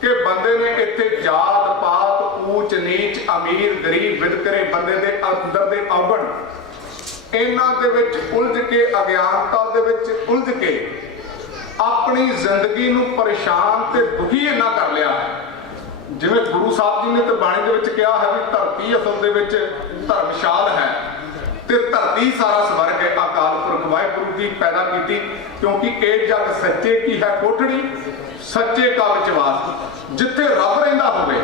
ਕਿ ਬੰਦੇ ਨੇ ਇੱਥੇ ਜਾਤ ਪਾਤ, ਊਚ ਨੀਚ, ਅਮੀਰ ਗਰੀਬ, ਵਿਤਕਰੇ, ਬੰਦੇ ਦੇ ਅੰਦਰ ਦੇ ਔਗਣ, ਇਹਨਾਂ ਦੇ ਵਿੱਚ ਉਲਝ ਕੇ, ਅਗਿਆਨਤਾ ਦੇ ਵਿੱਚ ਉਲਝ ਕੇ ਆਪਣੀ ਜ਼ਿੰਦਗੀ ਨੂੰ ਪਰੇਸ਼ਾਨ ਤੇ ਦੁਖੀ ਇੰਨਾ ਕਰ ਲਿਆ ਹੈ। ਜਿਵੇਂ ਗੁਰੂ ਸਾਹਿਬ ਜੀ ਨੇ ਤੇ ਬਾਣੀ ਦੇ ਵਿੱਚ ਕਿਹਾ ਹੈ ਵੀ ਧਰਤੀ ਅਸਲ ਦੇ ਵਿੱਚ ਧਰਮਸ਼ਾਲ ਹੈ ਤੇ ਧਰਤੀ ਸਾਰਾ ਸਵਰਗ ਹੈ। ਅਕਾਲ ਪੁਰਖ ਵਾਹਿਗੁਰੂ ਜੀ ਪੈਦਾ ਕੀਤੀ, ਕਿਉਂਕਿ ਇਹ ਜਗ ਸੱਚੇ ਕੀ ਹੈ ਕੋਠੜੀ, ਸੱਚੇ ਕਾ ਵਿਚਵਾਸ। ਜਿੱਥੇ ਰੱਬ ਰਹਿੰਦਾ ਹੋਵੇ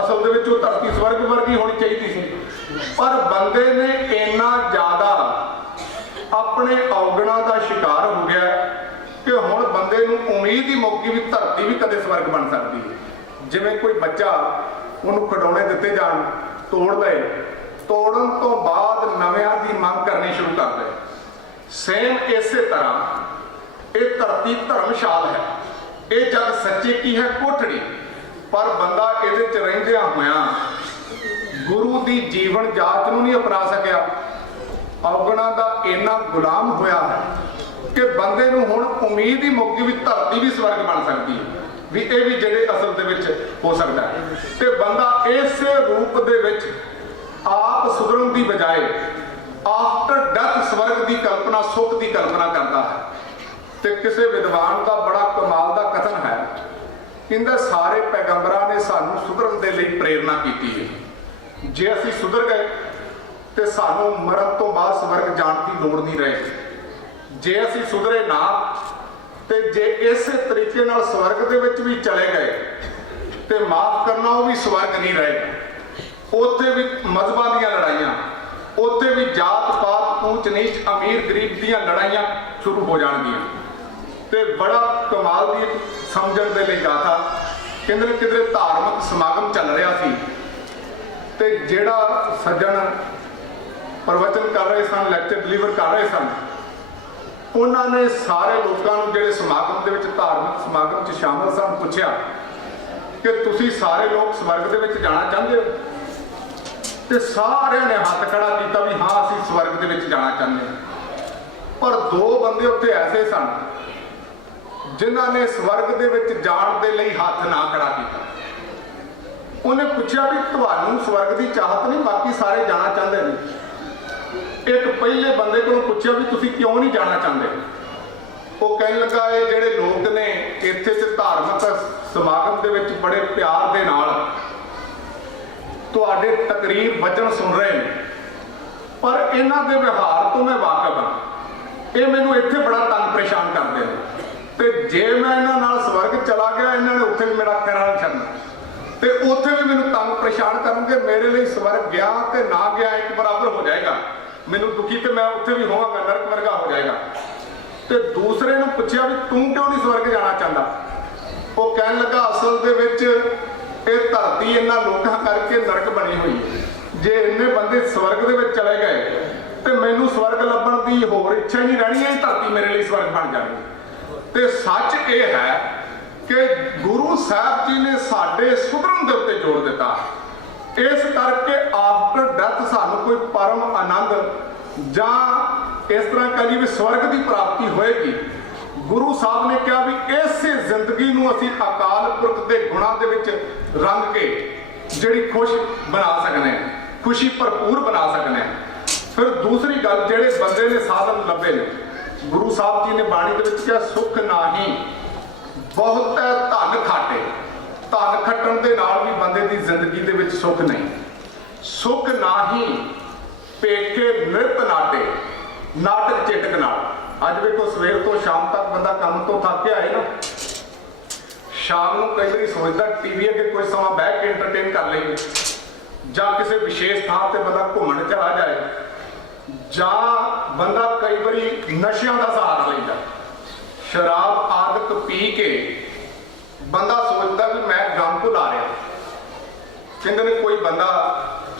ਅਸਲ ਦੇ ਵਿੱਚ ਉਹ ਧਰਤੀ ਸਵਰਗ ਵਰਗੀ ਹੋਣੀ ਚਾਹੀਦੀ ਸੀ। ਪਰ ਬੰਦੇ ਨੇ ਇੰਨਾ ਜ਼ਿਆਦਾ ਆਪਣੇ ਔਗਣਾਂ ਦਾ ਸ਼ਿਕਾਰ ਹੋ ਗਿਆ ਕਿ ਹੁਣ ਬੰਦੇ ਨੂੰ ਉਮੀਦ ਹੀ ਮੁੱਕ ਗਈ ਵੀ ਧਰਤੀ ਵੀ ਕਦੇ ਸਵਰਗ ਬਣ ਸਕਦੀ ਹੈ। ਜਿਵੇਂ ਕੋਈ ਬੱਚਾ, ਉਹਨੂੰ ਖਿਡੌਣੇ ਦਿੱਤੇ ਜਾਣ, ਤੋੜ ਲਏ, ਤੋੜਨ ਤੋਂ ਬਾਅਦ ਨਵਿਆਂ ਦੀ ਮੰਗ ਕਰਨੀ ਸ਼ੁਰੂ ਕਰ ਦੇ। ਸੇਮ ਇਸੇ ਤਰ੍ਹਾਂ ਇਹ ਧਰਤੀ ਧਰਮਸ਼ਾਲ ਹੈ, ਇਹ ਜਗ ਸੱਚੇ ਕੀ ਹੈ ਕੋਠੜੀ। ਪਰ ਬੰਦਾ ਇਹਦੇ 'ਚ ਰਹਿੰਦਿਆਂ ਹੋਇਆਂ ਗੁਰੂ ਦੀ ਜੀਵਨ ਜਾਚ ਨੂੰ ਨਹੀਂ ਅਪਣਾ ਸਕਿਆ। ਔਗਣਾਂ ਦਾ ਇੰਨਾ ਗੁਲਾਮ ਹੋਇਆ ਹੈ ਕਿ ਬੰਦੇ ਨੂੰ ਹੁਣ ਉਮੀਦ ਹੀ ਮੁੱਕ ਗਈ ਵੀ ਧਰਤੀ ਵੀ ਸਵਰਗ ਬਣ ਸਕਦੀ ਹੈ, ਵੀ ਇਹ ਵੀ ਜਿਹੜੇ ਅਸਲ ਦੇ ਵਿੱਚ ਹੋ ਸਕਦਾ ਹੈ। ਤੇ ਬੰਦਾ ਇਸੇ ਰੂਪ ਦੇ ਵਿੱਚ ਆਪ ਸੁਧਰਨ ਦੀ ਬਜਾਏ ਆਫਟਰ ਡੈਥ ਸਵਰਗ ਦੀ ਕਲਪਨਾ, ਸੁੱਖ ਦੀ ਕਲਪਨਾ ਕਰਦਾ ਹੈ। ਤੇ ਕਿਸੇ ਵਿਦਵਾਨ ਦਾ ਬੜਾ ਕਮਾਲ ਦਾ ਕਥਨ ਹੈ, ਕਹਿੰਦਾ ਸਾਰੇ ਪੈਗੰਬਰਾਂ ਨੇ ਸਾਨੂੰ ਸੁਧਰਨ ਦੇ ਲਈ ਪ੍ਰੇਰਨਾ ਕੀਤੀ ਹੈ। ਜੇ ਅਸੀਂ ਸੁਧਰ ਗਏ ਤੇ ਸਾਨੂੰ ਮਰਨ ਤੋਂ ਬਾਅਦ ਸਵਰਗ ਜਾਣ ਦੀ ਲੋੜ ਨਹੀਂ ਰਹੇਗੀ। ਜੇ ਅਸੀਂ ਸੁਧਰੇ ਨਾ ਤੇ ਜੇ ਇਸੇ ਤਰੀਕੇ ਨਾਲ ਸਵਰਗ ਦੇ ਵਿੱਚ ਵੀ ਚਲੇ ਗਏ ਤੇ ਮਾਫ ਕਰਨਾ ਉਹ ਵੀ ਸਵਰਗ ਨਹੀਂ ਰਹੇਗਾ। ਉੱਥੇ ਵੀ ਮਜ਼ਹਬਾਂ ਦੀਆਂ ਲੜਾਈਆਂ, ਉੱਥੇ ਵੀ ਜਾਤ ਪਾਤ, ਊਚ ਨੀਚ, ਅਮੀਰ ਗਰੀਬ ਦੀਆਂ ਲੜਾਈਆਂ ਸ਼ੁਰੂ ਹੋ ਜਾਣਗੀਆਂ। ਤੇ ਬੜਾ ਕਮਾਲ ਦੀ ਸਮਝਣ ਦੇ ਲਈ ਗਾਥਾ, ਕਹਿੰਦੇ ਨੇ ਕਿਧਰੇ ਧਾਰਮਿਕ ਸਮਾਗਮ ਚੱਲ ਰਿਹਾ ਸੀ ਤੇ ਜਿਹੜਾ ਸੱਜਣ ਪ੍ਰਵਚਨ ਕਰ ਰਹੇ ਸਨ, ਲੈਕਚਰ ਡਿਲੀਵਰ ਕਰ ਰਹੇ ਸਨ, ਉਹਨਾਂ ਨੇ ਸਾਰੇ ਲੋਕਾਂ ਨੂੰ ਜਿਹੜੇ ਸਮਾਗਮ ਦੇ ਵਿੱਚ, ਧਾਰਮਿਕ ਸਮਾਗਮ 'ਚ ਸ਼ਾਮਲ ਸਨ, ਪੁੱਛਿਆ ਕਿ ਤੁਸੀਂ ਸਾਰੇ ਲੋਕ ਸਵਰਗ ਦੇ ਵਿੱਚ ਜਾਣਾ ਚਾਹੁੰਦੇ ਹੋ? ਤੇ ਸਾਰਿਆਂ ਨੇ ਹੱਥ ਖੜਾ ਕੀਤਾ ਵੀ ਹਾਂ ਅਸੀਂ ਸਵਰਗ ਦੇ ਵਿੱਚ ਜਾਣਾ ਚਾਹੁੰਦੇ ਹਾਂ। ਪਰ ਦੋ ਬੰਦੇ ਉੱਥੇ ਐਸੇ ਸਨ ਜਿਨ੍ਹਾਂ ਨੇ ਸਵਰਗ ਦੇ ਵਿੱਚ ਜਾਣ ਦੇ ਲਈ ਹੱਥ ਨਾ ਖੜਾ ਕੀਤਾ। ਉਹਨੇ ਪੁੱਛਿਆ ਵੀ ਤੁਹਾਨੂੰ ਸਵਰਗ ਦੀ ਚਾਹਤ ਨਹੀਂ, ਬਾਕੀ ਸਾਰੇ ਜਾਣਾ ਚਾਹੁੰਦੇ ਨੇ। ਇੱਕ ਪਹਿਲੇ ਬੰਦੇ ਕੋਲੋਂ ਪੁੱਛਿਆ ਵੀ ਤੁਸੀਂ ਕਿਉਂ ਨਹੀਂ ਜਾਣਾ ਚਾਹੁੰਦੇ? ਉਹ ਕਹਿਣ ਲੱਗਾ ਇਹ ਜਿਹੜੇ ਲੋਕ ਨੇ ਇੱਥੇ ਤੇ ਧਾਰਮਿਕ ਸਮਾਗਮ ਦੇ ਵਿੱਚ ਬੜੇ ਪਿਆਰ ਦੇ ਨਾਲ ਤੁਹਾਡੇ ਤਕਰੀਰ ਵਚਨ ਸੁਣ ਰਹੇ ਨੇ, ਪਰ ਇਹਨਾਂ ਦੇ ਵਿਵਹਾਰ ਤੋਂ ਮੈਂ ਵਾਕਿਫ ਹਾਂ, ਇਹ ਮੈਨੂੰ ਇੱਥੇ ਬੜਾ ਤੰਗ ਪਰੇਸ਼ਾਨ ਕਰਦੇ ਨੇ। ਤੇ ਜੇ ਮੈਂ ਇਹਨਾਂ ਨਾਲ ਸਵਰਗ ਚਲਾ ਗਿਆ, ਇਹਨਾਂ ਨੇ ਉੱਥੇ ਵੀ ਮੇਰਾ ਖੈਰਾ ਨਹੀਂ ਛੱਡਣਾ ਤੇ ਉੱਥੇ ਵੀ ਮੈਨੂੰ ਤੰਗ ਪਰੇਸ਼ਾਨ ਕਰਨਗੇ। ਮੇਰੇ ਲਈ ਸਵਰਗ ਗਿਆ ਤੇ ਨਾ ਗਿਆ ਇੱਕ ਬਰਾਬਰ ਹੋ ਜਾਏਗਾ। ਮੈਨੂੰ ਦੁਖੀ ਤੇ ਮੈਂ ਉੱਥੇ ਵੀ ਹੋਵਾਂਗਾ, ਨਰਕ ਵਰਗਾ ਹੋ ਜਾਏਗਾ। ਤੇ ਦੂਸਰੇ ਨੂੰ ਪੁੱਛਿਆ ਵੀ ਤੂੰ ਕਿਉਂ ਨਹੀਂ ਸਵਰਗ ਜਾਣਾ ਚਾਹੁੰਦਾ? ਉਹ ਕਹਿਣ ਲੱਗਾ ਅਸਲ ਦੇ ਵਿੱਚ ਇਹ ਧਰਤੀ ਇਹਨਾਂ ਲੋਕਾਂ ਕਰਕੇ ਨਰਕ ਬਣੀ ਹੋਈ ਹੈ। ਜੇ ਇੰਨੇ ਬੰਦੇ ਸਵਰਗ ਦੇ ਵਿੱਚ ਚਲੇ ਗਏ ਤੇ ਮੈਨੂੰ ਸਵਰਗ ਲੱਭਣ ਦੀ ਹੋਰ ਇੱਛਾ ਹੀ ਨਹੀਂ ਰਹਿਣੀ, ਇਹ ਧਰਤੀ ਮੇਰੇ ਲਈ ਸਵਰਗ ਬਣ ਜਾਣੀ। ਤੇ ਸੱਚ ਇਹ ਹੈ ਕਿ ਗੁਰੂ ਸਾਹਿਬ ਜੀ ਨੇ ਸਾਡੇ ਸੁਧਰਨ ਦੇ ਉੱਤੇ ਜ਼ੋਰ ਦਿੱਤਾ। ਇਸ ਕਰਕੇ ਆਫਟਰ ਡੈਥ ਸਾਨੂੰ ਕੋਈ ਪਰਮ ਆਨੰਦ ਜਾਂ ਇਸ ਤਰ੍ਹਾਂ ਕਹ ਲਈਏ ਵੀ ਸਵਰਗ ਦੀ ਪ੍ਰਾਪਤੀ ਹੋਏਗੀ। ਗੁਰੂ ਸਾਹਿਬ ਨੇ ਕਿਹਾ ਵੀ ਇਸੇ ਜ਼ਿੰਦਗੀ ਨੂੰ ਅਸੀਂ ਅਕਾਲ ਪੁਰਖ ਦੇ ਗੁਣਾਂ ਦੇ ਵਿੱਚ ਰੰਗ ਕੇ ਜਿਹੜੀ ਖੁਸ਼ ਬਣਾ ਸਕਦੇ ਹਾਂ, ਖੁਸ਼ੀ ਭਰਪੂਰ ਬਣਾ ਸਕਦੇ ਹਾਂ। ਫਿਰ ਦੂਸਰੀ ਗੱਲ, ਜਿਹੜੇ ਬੰਦੇ ਨੇ ਸਾਧਨ ਲੱਭੇ ਨੇ, ਗੁਰੂ ਸਾਹਿਬ ਜੀ ਨੇ ਬਾਣੀ ਦੇ ਵਿੱਚ ਕਿਹਾ ਸੁੱਖ ਨਾਹੀਂ ਬਹੁਤ ਧਨ ਖਾਟੇ। ਧਨ ਖੱਟਣ ਦੇ ਨਾਲ ਵੀ ਬੰਦੇ ਦੀ ਜ਼ਿੰਦਗੀ ਦੇ ਵਿੱਚ ਸੁੱਖ ਨਹੀਂ। ਸੁੱਖ ਨਾਹੀਂ ਪੇਕੇ ਨਿਰਤ ਨਾਟੇ, ਨਾਟਕ ਚੇਟਕ ਨਾਲ। ਅੱਜ ਵੇਖੋ ਸਵੇਰ ਤੋਂ ਸ਼ਾਮ ਤੱਕ ਬੰਦਾ ਕੰਮ ਤੋਂ ਥੱਕ ਕੇ ਆਏ ਨਾ, ਸ਼ਾਮ ਨੂੰ ਕਈ ਵਾਰੀ ਸੋਚਦਾ ਟੀਵੀ ਅੱਗੇ ਕੁਝ ਸਮਾਂ ਬਹਿ ਕੇ ਐਂਟਰਟੇਨ ਕਰ ਲਈਏ, ਜਾਂ ਕਿਸੇ ਵਿਸ਼ੇਸ਼ ਥਾਂ ਤੇ ਬੰਦਾ ਘੁੰਮਣ ਚਲਾ ਜਾਏ, ਜਾਂ ਬੰਦਾ ਕਈ ਵਾਰੀ ਨਸ਼ਿਆਂ ਦਾ ਸਹਾਰਾ ਲੈਂਦਾ। ਸ਼ਰਾਬ ਆਦਿਕ ਪੀ ਕੇ ਬੰਦਾ ਸੋਚਦਾ ਵੀ ਮੈਂ ਗਮ ਭੁਲਾ ਰਿਹਾ। ਕਹਿੰਦੇ ਨੇ ਕੋਈ ਬੰਦਾ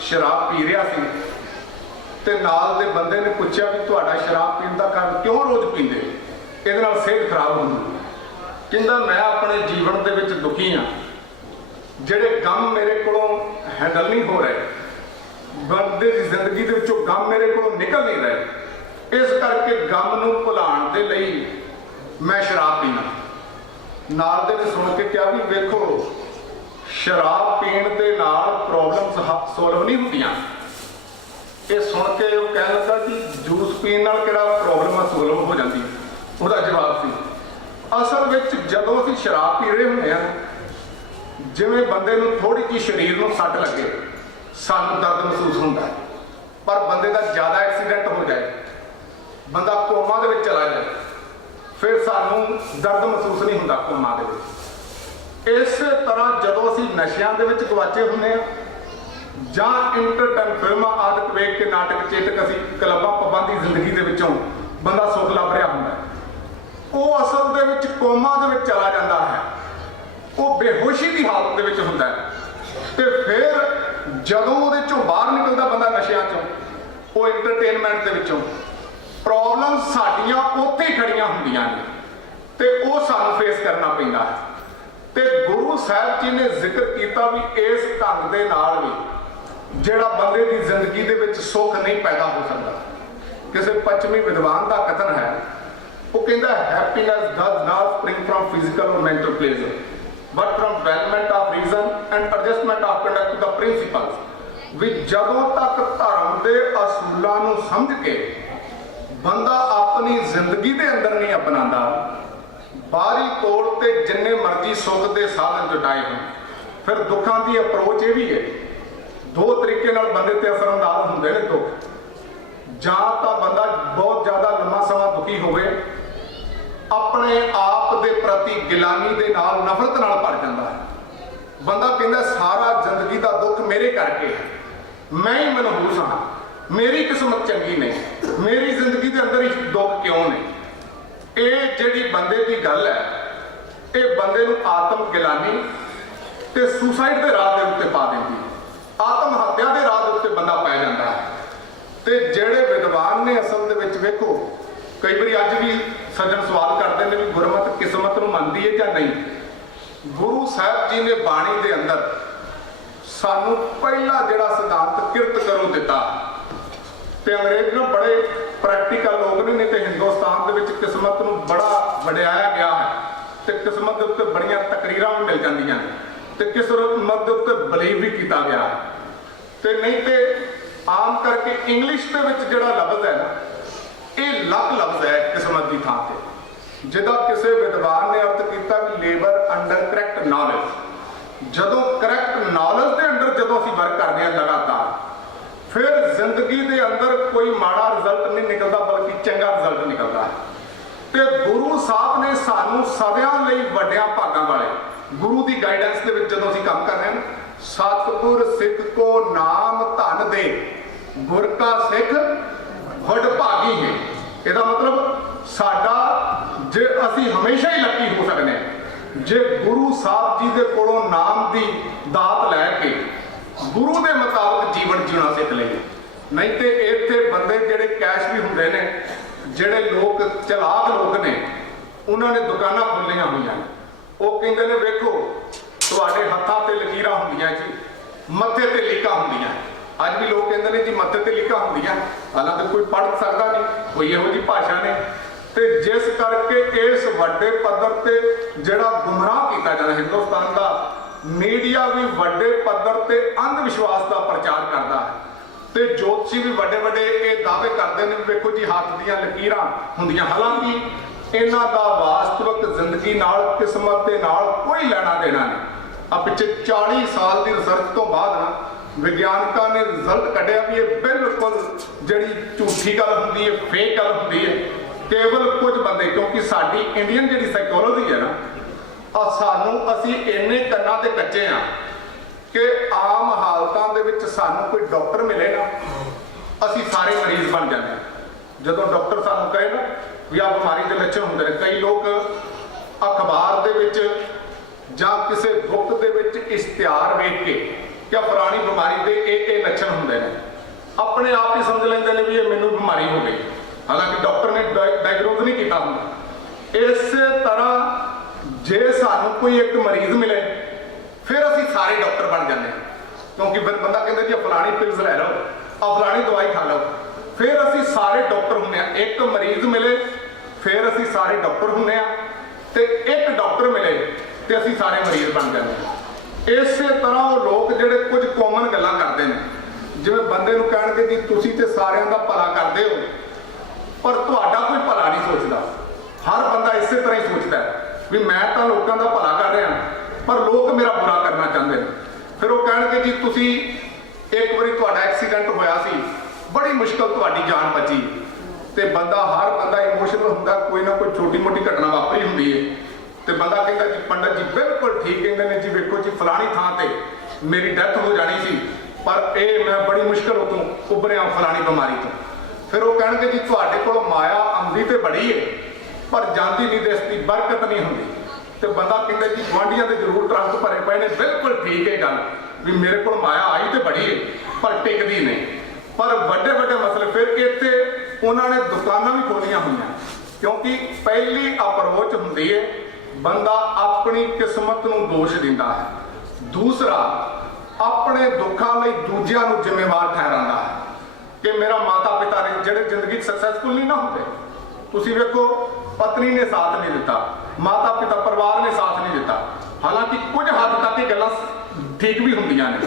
ਸ਼ਰਾਬ ਪੀ ਰਿਹਾ ਸੀ ਤੇ ਨਾਲ ਦੇ ਬੰਦੇ ਨੇ ਪੁੱਛਿਆ ਵੀ ਤੁਹਾਡਾ ਸ਼ਰਾਬ ਪੀਣ ਦਾ ਕਾਰਨ ਕਿਉਂ ਰੋਜ਼ ਪੀਂਦੇ, ਇਹਦੇ ਨਾਲ ਸਿਹਤ ਖਰਾਬ ਹੁੰਦੀ। ਕਹਿੰਦਾ ਮੈਂ ਆਪਣੇ ਜੀਵਨ ਦੇ ਵਿੱਚ ਦੁਖੀ ਹਾਂ, ਜਿਹੜੇ ਗਮ ਮੇਰੇ ਕੋਲੋਂ ਹੈਂਡਲ ਨਹੀਂ ਹੋ ਰਹੇ, ਬੰਦੇ ਦੀ ਜ਼ਿੰਦਗੀ ਦੇ ਵਿੱਚੋਂ ਗਮ ਮੇਰੇ ਕੋਲੋਂ ਨਿਕਲ ਨਹੀਂ ਰਹੇ, ਇਸ ਕਰਕੇ ਗਮ ਨੂੰ ਭੁਲਾਉਣ ਦੇ ਲਈ ਮੈਂ ਸ਼ਰਾਬ ਪੀਣਾ। ਨਾਲ ਦੇ ਨੇ ਸੁਣ ਕੇ ਕਿਹਾ ਵੀ ਵੇਖੋ ਸ਼ਰਾਬ ਪੀਣ ਦੇ ਨਾਲ ਪ੍ਰੋਬਲਮਸ ਸੋਲਵ ਨਹੀਂ ਹੁੰਦੀਆਂ। ਇਹ ਸੁਣ ਕੇ ਉਹ ਕਹਿਣ ਲੱਗਾ ਕਿ ਜੂਸ ਪੀਣ ਨਾਲ ਕਿਹੜਾ ਪ੍ਰੋਬਲਮ ਸੋਲਵ ਹੋ ਜਾਂਦੀ। ਉਹਦਾ ਜਵਾਬ ਸੀ ਅਸਲ ਵਿੱਚ ਜਦੋਂ ਅਸੀਂ ਸ਼ਰਾਬ ਪੀ ਰਹੇ ਹੁੰਦੇ ਹਾਂ, ਜਿਵੇਂ ਬੰਦੇ ਨੂੰ ਥੋੜੀ ਜਿਹੀ ਸਰੀਰ ਨੂੰ ਸੱਟ ਲੱਗੇ ਸਾਨੂੰ ਦਰਦ ਮਹਿਸੂਸ ਹੁੰਦਾ ਹੈ, ਪਰ ਬੰਦੇ ਦਾ ਜ਼ਿਆਦਾ ਐਕਸੀਡੈਂਟ ਹੋ ਜਾਏ, ਬੰਦਾ ਕੋਮਾ ਦੇ ਵਿੱਚ ਚਲਾ ਜਾਏ, ਫਿਰ ਸਾਨੂੰ ਦਰਦ ਮਹਿਸੂਸ ਨਹੀਂ ਹੁੰਦਾ ਕੋਮਾ ਦੇ ਵਿੱਚ। ਇਸੇ ਤਰ੍ਹਾਂ ਜਦੋਂ ਅਸੀਂ ਨਸ਼ਿਆਂ ਦੇ ਵਿੱਚ ਗਵਾਚੇ ਹੁੰਦੇ ਹਾਂ ਜਾਂ ਇੰਟਰਟੇਨ ਫਿਲਮਾਂ ਆਦਿਕ ਵੇਖ ਕੇ ਨਾਟਕ ਚੇਟਕ ਅਸੀਂ ਕਲੱਬਾਂ ਪੱਬਾਂ ਦੀ ਜ਼ਿੰਦਗੀ ਦੇ ਵਿੱਚੋਂ ਬੰਦਾ ਸੁੱਖ ਲੱਭ ਰਿਹਾ ਹੁੰਦਾ, ਉਹ ਅਸਲ ਦੇ ਵਿੱਚ ਕੋਮਾ ਦੇ ਵਿੱਚ ਚਲਾ ਜਾਂਦਾ ਹੈ, ਉਹ ਬੇਹੋਸ਼ੀ ਦੀ ਹਾਲਤ ਦੇ ਵਿੱਚ ਹੁੰਦਾ ਹੈ। ਤੇ ਫਿਰ ਜਦੋਂ ਉਹਦੇ ਚੋਂ ਬਾਹਰ ਨਿਕਲਦਾ ਬੰਦਾ ਨਸ਼ਿਆਂ ਚੋਂ, ਉਹ ਇੰਟਰਟੇਨਮੈਂਟ ਦੇ ਵਿੱਚੋਂ, ਪ੍ਰੋਬਲਮ ਸਾਡੀਆਂ ਉੱਥੇ ਹੀ ਖੜੀਆਂ ਹੁੰਦੀਆਂ ਨੇ ਤੇ ਉਹ ਸਾਨੂੰ ਫੇਸ ਕਰਨਾ ਪੈਂਦਾ ਹੈ। ਤੇ ਗੁਰੂ ਸਾਹਿਬ ਜੀ ਨੇ ਜ਼ਿਕਰ ਕੀਤਾ ਵੀ ਇਸ ਢੰਗ ਦੇ ਨਾਲ ਵੀ ਜਿਹੜਾ ਬੰਦੇ ਦੀ ਜ਼ਿੰਦਗੀ ਦੇ ਵਿੱਚ ਸੁੱਖ ਨਹੀਂ ਪੈਦਾ ਹੋ ਸਕਦਾ। ਕਿਸੇ ਪੱਛਮੀ ਵਿਦਵਾਨ ਦਾ ਕਥਨ ਹੈ, ਉਹ ਕਹਿੰਦਾ happiness does not spring from physical or mental pleasure but from development of reason and adjustment of conduct to the principles. ਵੀ ਜਦੋਂ ਤੱਕ ਧਰਮ ਦੇ ਅਸੂਲਾਂ ਨੂੰ ਸਮਝ ਕੇ ਬੰਦਾ ਆਪਣੀ ਜ਼ਿੰਦਗੀ ਦੇ ਅੰਦਰ ਨਹੀਂ ਅਪਣਾਉਂਦਾ, ਬਾਹਰੀ ਤੌਰ ਤੇ ਜਿੰਨੇ ਮਰਜ਼ੀ ਸੁੱਖ ਦੇ ਸਾਧਨ ਜੁਟਾਏ ਹੋਣ, ਫਿਰ ਦੁੱਖਾਂ ਦੀ ਅਪਰੋਚ ਇਹ ਵੀ ਹੈ। ਦੋ ਤਰੀਕੇ ਨਾਲ ਬੰਦੇ ਤੇ ਅਸਰਅੰਦਾਜ਼ ਹੁੰਦੇ ਨੇ ਦੁੱਖ। ਜਾਂ ਤਾਂ ਬੰਦਾ ਬਹੁਤ ਜ਼ਿਆਦਾ ਲੰਮਾ ਸਮਾਂ ਦੁਖੀ ਹੋਵੇ, ਆਪਣੇ ਆਪ ਦੇ ਪ੍ਰਤੀ ਗਿਲਾਨੀ ਦੇ ਨਾਲ, ਨਫ਼ਰਤ ਨਾਲ ਭਰ ਜਾਂਦਾ ਹੈ। ਬੰਦਾ ਕਹਿੰਦਾ ਸਾਰਾ ਜ਼ਿੰਦਗੀ ਦਾ ਦੁੱਖ ਮੇਰੇ ਕਰਕੇ ਹੈ, ਮੈਂ ਹੀ ਮਨਹੂਸ ਹਾਂ, ਮੇਰੀ ਕਿਸਮਤ ਚੰਗੀ ਨਹੀਂ, ਮੇਰੀ ਜ਼ਿੰਦਗੀ ਦੇ ਅੰਦਰ ਹੀ ਦੁੱਖ ਕਿਉਂ ਨੇ। ਇਹ ਜਿਹੜੀ ਬੰਦੇ ਦੀ ਗੱਲ ਹੈ, ਇਹ ਬੰਦੇ ਨੂੰ ਆਤਮ ਗਿਲਾਨੀ ਤੇ ਸੁਸਾਈਡ ਦੇ ਰਾਹ ਦੇ ਉੱਤੇ ਪਾ ਦਿੰਦੀ ਹੈ, ਆਤਮ ਹੱਤਿਆ ਦੇ ਰਾਹ ਦੇ ਉੱਤੇ ਬੰਦਾ ਪੈ ਜਾਂਦਾ ਹੈ। ਤੇ ਜਿਹੜੇ ਵਿਦਵਾਨ ਨੇ ਅਸਲ ਦੇ ਵਿੱਚ ਵੇਖੋ, ਕਈ ਵਾਰੀ ਅੱਜ ਵੀ ਸੱਜਣ ਸਵਾਲ ਕਰਦੇ ਨੇ ਵੀ ਗੁਰਮਤਿ ਕਿਸਮਤ ਨੂੰ ਮੰਨਦੀ ਹੈ ਜਾਂ ਨਹੀਂ। ਗੁਰੂ ਸਾਹਿਬ ਜੀ ਨੇ ਬਾਣੀ ਦੇ ਅੰਦਰ ਸਾਨੂੰ ਪਹਿਲਾ ਜਿਹੜਾ ਸਿਧਾਂਤ ਕਿਰਤ ਕਰੋ ਦਿੱਤਾ। ਤੇ ਅੰਗਰੇਜ਼ ਨੂੰ ਬੜੇ ਪ੍ਰੈਕਟੀਕਲ ਲੋਕ ਨੇ ਤੇ ਹਿੰਦੁਸਤਾਨ ਦੇ ਵਿੱਚ ਕਿਸਮਤ ਨੂੰ ਬੜਾ ਵਡਿਆਇਆ ਗਿਆ ਹੈ ਤੇ ਕਿਸਮਤ ਦੇ ਉੱਤੇ ਬੜੀਆਂ ਤਕਰੀਰਾਂ ਵੀ ਮਿਲ ਜਾਂਦੀਆਂ ਨੇ ਤੇ ਕਿਸਮਤ ਦੇ ਉੱਤੇ ਬਲੀਵ ਵੀ ਕੀਤਾ ਗਿਆ ਹੈ। ਤੇ ਨਹੀਂ ਤੇ ਆਮ ਕਰਕੇ ਇੰਗਲਿਸ਼ ਦੇ ਵਿੱਚ ਜਿਹੜਾ ਲਫ਼ਜ਼ ਹੈ ਨਾ, ਇਹ ਲੱਕ ਲਫ਼ਜ਼ ਹੈ ਕਿਸਮਤ ਦੀ ਥਾਂ ਤੇ, ਜਿਹਦਾ ਕਿਸੇ ਵਿਦਵਾਨ ਨੇ ਅਰਥ ਕੀਤਾ ਵੀ ਲੇਬਰ ਅੰਡਰ ਕਰੈਕਟ ਨੌਲੇਜ। ਜਦੋਂ ਕਰੈਕਟ ਨੌਲੇਜ ਦੇ ਅੰਦਰ ਜਦੋਂ ਅਸੀਂ ਵਰਕ ਕਰਦੇ ਹਾਂ ਲਗਾਤਾਰ, ਫਿਰ ਜ਼ਿੰਦਗੀ ਦੇ ਅੰਦਰ ਕੋਈ ਮਾੜਾ ਰਿਜ਼ਲਟ ਨਹੀਂ ਨਿਕਲਦਾ ਬਲਕਿ ਚੰਗਾ ਰਿਜ਼ਲਟ ਨਿਕਲਦਾ ਹੈ। ਤੇ ਗੁਰੂ ਸਾਹਿਬ ਨੇ ਸਾਨੂੰ ਸਦਿਆਂ ਲਈ ਵੱਡਿਆਂ ਭਾਗਾਂ ਵਾਲੇ ਗੁਰੂ ਦੀ ਗਾਈਡੈਂਸ ਦੇ ਵਿੱਚ ਜਦੋਂ ਅਸੀਂ ਕੰਮ ਕਰ ਰਹੇ ਹਾਂ, ਸਤਿਗੁਰ ਸਿੱਖ ਕੋ ਨਾਮ ਧਨ ਦੇ ਗੁਰ ਕਾ ਸਿੱਖ ਵੱਡ ਭਾਗੀ ਹੈ। ਇਹਦਾ ਮਤਲਬ ਸਾਡਾ ਜੇ ਅਸੀਂ ਹਮੇਸ਼ਾ ਹੀ ਲੱਕੀ ਹੋ ਸਕਦੇ ਹਾਂ ਜੇ ਗੁਰੂ ਸਾਹਿਬ ਜੀ ਦੇ ਕੋਲੋਂ ਨਾਮ ਦੀ ਦਾਤ ਲੈ ਕੇ ਗੁਰੂ ਦੇ ਮੁਤਾਬਕ ਜੀਵਨ ਜੀਣਾ ਸਿੱਖ ਲਈਏ। ਨਹੀਂ ਤੇ ਇੱਥੇ ਬੰਦੇ ਜਿਹੜੇ ਕੈਸ਼ ਵੀ ਹੁੰਦੇ ਨੇ, ਜਿਹੜੇ ਲੋਕ ਚਲਾਕ ਲੋਕ ਨੇ, ਉਹਨਾਂ ਨੇ ਦੁਕਾਨਾਂ ਖੋਲ੍ਹੀਆਂ ਹੋਈਆਂ ਨੇ। ਉਹ ਕਹਿੰਦੇ ਨੇ ਵੇਖੋ ਤੁਹਾਡੇ ਹੱਥਾਂ ਤੇ ਲਕੀਰਾਂ ਹੁੰਦੀਆਂ ਜੀ, ਮੱਥੇ ਤੇ ਲੀਕਾਂ ਹੁੰਦੀਆਂ। ਅੱਜ ਵੀ ਲੋਕ ਕਹਿੰਦੇ ਨੇ ਜੀ ਮੱਥੇ ਤੇ ਲੀਕਾਂ ਹੁੰਦੀਆਂ, ਹਾਲਾਂਕਿ ਕੋਈ ਪੜ੍ਹ ਸਕਦਾ ਨਹੀਂ, ਕੋਈ ਇਹੋ ਜਿਹੀ ਭਾਸ਼ਾ ਨੇ। ਤੇ ਜਿਸ ਕਰਕੇ ਇਸ ਵੱਡੇ ਪੱਧਰ ਤੇ ਜਿਹੜਾ ਗੁੰਮਰਾਹ ਕੀਤਾ ਜਾਂਦਾ, ਹਿੰਦੁਸਤਾਨ ਦਾ ਮੀਡੀਆ ਵੀ ਵੱਡੇ ਪੱਧਰ ਤੇ ਅੰਧ ਵਿਸ਼ਵਾਸ ਦਾ ਪ੍ਰਚਾਰ ਕਰਦਾ ਹੈ ਤੇ ਜੋਤਸ਼ੀ ਵੀ ਵੱਡੇ ਵੱਡੇ ਇਹ ਦਾਅਵੇ ਕਰਦੇ ਨੇ ਵੇਖੋ ਜੀ ਹੱਥ ਦੀਆਂ ਲਕੀਰਾਂ ਹੁੰਦੀਆਂ। ਹਾਲਾਂਕਿ ਇਹਨਾਂ ਦਾ ਵਾਸਤਵਿਕ ਜ਼ਿੰਦਗੀ ਨਾਲ, ਕਿਸਮਤ ਦੇ ਨਾਲ ਕੋਈ ਲੈਣਾ ਦੇਣਾ ਨਹੀਂ। ਆ ਪਿੱਛੇ 40 ਸਾਲ ਦੀ ਰਿਸਰਚ ਤੋਂ ਬਾਅਦ ਨਾ ਵਿਗਿਆਨਕਾਂ ਨੇ ਰਿਜ਼ਲਟ ਕੱਢਿਆ ਵੀ ਇਹ ਬਿਲਕੁਲ ਜਿਹੜੀ ਝੂਠੀ ਗੱਲ ਹੁੰਦੀ ਹੈ, ਫੇਕ ਗੱਲ ਹੁੰਦੀ ਹੈ। ਕੇਵਲ ਕੁਝ ਬੰਦੇ, ਕਿਉਂਕਿ ਸਾਡੀ ਇੰਡੀਅਨ ਜਿਹੜੀ ਸਾਈਕੋਲੋਜੀ ਹੈ ਨਾ, ਅਸੀਂ ਇੰਨੇ ਕੰਨਾਂ ਤੇ ਕੱਚੇ ਆ ਕਿ ਆਮ ਹਾਲਤਾਂ ਦੇ ਵਿੱਚ ਸਾਨੂੰ ਕੋਈ ਡਾਕਟਰ ਮਿਲੇ ਨਾ, ਅਸੀਂ ਸਾਰੇ ਮਰੀਜ਼ ਬਣ ਜਾਂਦੇ ਹਾਂ। ਜਦੋਂ ਡਾਕਟਰ ਸਾਨੂੰ ਕਹੇ ਨਾ ਵੀ ਆਹ ਬਿਮਾਰੀ ਦੇ ਲੱਛਣ ਹੁੰਦੇ ਨੇ, ਕਈ ਲੋਕ ਅਖਬਾਰ ਦੇ ਵਿੱਚ ਜਾਂ ਕਿਸੇ ਬੁੱਕ ਦੇ ਵਿੱਚ ਇਸ਼ਤਿਹਾਰ ਵੇਖ ਕੇ ਕਿ ਫਲਾਣੀ ਬਿਮਾਰੀ ਦੇ ਇਹ ਲੱਛਣ ਹੁੰਦੇ ਨੇ, ਆਪਣੇ ਆਪ ਹੀ ਸਮਝ ਲੈਂਦੇ ਨੇ ਵੀ ਇਹ ਮੈਨੂੰ ਬਿਮਾਰੀ ਹੋ ਗਈ, ਹਾਲਾਂਕਿ ਡਾਕਟਰ ਨੇ ਡਾਇਗਨੋਜ਼ ਨਹੀਂ ਕੀਤਾ ਹੁੰਦਾ। ਇਸੇ ਤਰ੍ਹਾਂ ਜੇ ਸਾਨੂੰ ਕੋਈ ਇੱਕ ਮਰੀਜ਼ ਮਿਲੇ ਫਿਰ ਅਸੀਂ ਸਾਰੇ ਡਾਕਟਰ ਬਣ ਜਾਂਦੇ ਹਾਂ, ਕਿਉਂਕਿ ਫਿਰ ਬੰਦਾ ਕਹਿੰਦਾ ਜੀ ਫਲਾਣੀ ਪਿਲਸ ਲੈ ਲਓ, ਆ ਫਲਾਣੀ ਦਵਾਈ ਖਾ ਲਓ, ਫਿਰ ਅਸੀਂ ਸਾਰੇ ਡਾਕਟਰ ਹੁੰਦੇ ਹਾਂ। ਇੱਕ ਮਰੀਜ਼ ਮਿਲੇ ਫਿਰ ਅਸੀਂ ਸਾਰੇ ਡਾਕਟਰ ਹੁੰਦੇ ਹਾਂ, ਤੇ ਇੱਕ ਡਾਕਟਰ ਮਿਲੇ ਤੇ ਅਸੀਂ ਸਾਰੇ ਮਰੀਜ਼ ਬਣ ਜਾਂਦੇ ਹਾਂ। ਇਸੇ ਤਰ੍ਹਾਂ ਉਹ ਲੋਕ ਜਿਹੜੇ ਕੁਝ ਕਾਮਨ ਗੱਲਾਂ ਕਰਦੇ ਨੇ, ਜਿਵੇਂ ਬੰਦੇ ਨੂੰ ਕਹਿਣਗੇ ਜੀ ਤੁਸੀਂ ਤੇ ਸਾਰਿਆਂ ਦਾ ਭਲਾ ਕਰਦੇ ਹੋ ਪਰ ਤੁਹਾਡਾ ਕੋਈ ਭਲਾ ਨਹੀਂ ਸੋਚਦਾ। ਹਰ ਬੰਦਾ ਇਸੇ ਤਰ੍ਹਾਂ ਹੀ ਸੋਚਦਾ ਵੀ ਮੈਂ ਤਾਂ ਲੋਕਾਂ ਦਾ ਭਲਾ ਕਰ ਰਿਹਾ ਪਰ ਲੋਕ ਮੇਰਾ ਬੁਰਾ ਕਰਨਾ ਚਾਹੁੰਦੇ ਨੇ। ਫਿਰ ਉਹ ਕਹਿਣਗੇ ਜੀ ਤੁਸੀਂ ਇੱਕ ਵਾਰੀ ਤੁਹਾਡਾ ਐਕਸੀਡੈਂਟ ਹੋਇਆ ਸੀ, ਬੜੀ ਮੁਸ਼ਕਲ ਤੁਹਾਡੀ ਜਾਨ ਬਚੀ, ਤੇ ਹਰ ਬੰਦਾ ਇਮੋਸ਼ਨਲ ਹੁੰਦਾ, ਕੋਈ ਨਾ ਕੋਈ ਛੋਟੀ ਮੋਟੀ ਘਟਨਾ ਵਾਪਰੀ ਹੁੰਦੀ ਹੈ ਤੇ ਬੰਦਾ ਕਹਿੰਦਾ ਜੀ ਪੰਡਤ ਜੀ ਬਿਲਕੁਲ ਠੀਕ ਕਹਿੰਦੇ ਨੇ ਜੀ, ਵੇਖੋ ਜੀ ਫਲਾਣੀ ਥਾਂ ਤੇ ਮੇਰੀ ਡੈਥ ਹੋ ਜਾਣੀ ਸੀ ਪਰ ਇਹ ਮੈਂ ਬੜੀ ਮੁਸ਼ਕਲ ਉਤੋਂ ਉੱਭਰਿਆ ਫਲਾਣੀ ਬਿਮਾਰੀ ਤੋਂ। ਫਿਰ ਉਹ ਕਹਿਣਗੇ ਜੀ ਤੁਹਾਡੇ ਕੋਲ ਮਾਇਆ ਆਉਂਦੀ ਤੇ ਬੜੀ ਹੈ ਪਰ ਜਾਂਦੀ ਨਹੀਂ, ਦਿਸਦੀ ਬਰਕਤ ਨਹੀਂ ਹੁੰਦੀ। ਤੇ ਬੰਦਾ ਕਹਿੰਦਾ ਜੀ ਗੁਆਂਢੀਆਂ ਦੇ ਜ਼ਰੂਰ ਟਰੰਕ ਭਰੇ ਪਏ ਨੇ, ਬਿਲਕੁਲ ਠੀਕ ਹੈ ਗੱਲ ਵੀ ਮੇਰੇ ਕੋਲ ਮਾਇਆ ਆਈ ਤੇ ਬੜੀ ਹੈ ਪਰ ਟਿਕਦੀ ਨਹੀਂ। ਪਰ ਵੱਡੇ ਵੱਡੇ ਮਸਲੇ ਫਿਰ ਇੱਥੇ ਉਹਨਾਂ ਨੇ ਦੁਕਾਨਾਂ ਵੀ ਖੋਲੀਆਂ ਹੋਈਆਂ, ਕਿਉਂਕਿ ਪਹਿਲੀ ਅਪਰੋਚ ਹੁੰਦੀ ਹੈ ਬੰਦਾ ਆਪਣੀ ਕਿਸਮਤ ਨੂੰ ਦੋਸ਼ ਦਿੰਦਾ ਹੈ, ਦੂਸਰਾ ਆਪਣੇ ਦੁੱਖਾਂ ਲਈ ਦੂਜਿਆਂ ਨੂੰ ਜ਼ਿੰਮੇਵਾਰ ਠਹਿਰਾਉਂਦਾ ਹੈ ਕਿ ਮੇਰਾ ਮਾਤਾ ਪਿਤਾ ਨੇ ਜਿਹੜੇ ਜ਼ਿੰਦਗੀ 'ਚ ਸਕਸੈਸਫੁਲ ਨਹੀਂ ਨਾ ਹੁੰਦੇ। ਤੁਸੀਂ ਵੇਖੋ ਪਤਨੀ ਨੇ ਸਾਥ ਨਹੀਂ ਦਿੱਤਾ, ਮਾਤਾ ਪਿਤਾ ਪਰਿਵਾਰ ਨੇ ਸਾਥ ਨਹੀਂ ਦਿੱਤਾ, ਹਾਲਾਂਕਿ ਕੁਝ ਹੱਦ ਤੱਕ ਇਹ ਗੱਲਾਂ ਠੀਕ ਵੀ ਹੁੰਦੀਆਂ ਨੇ,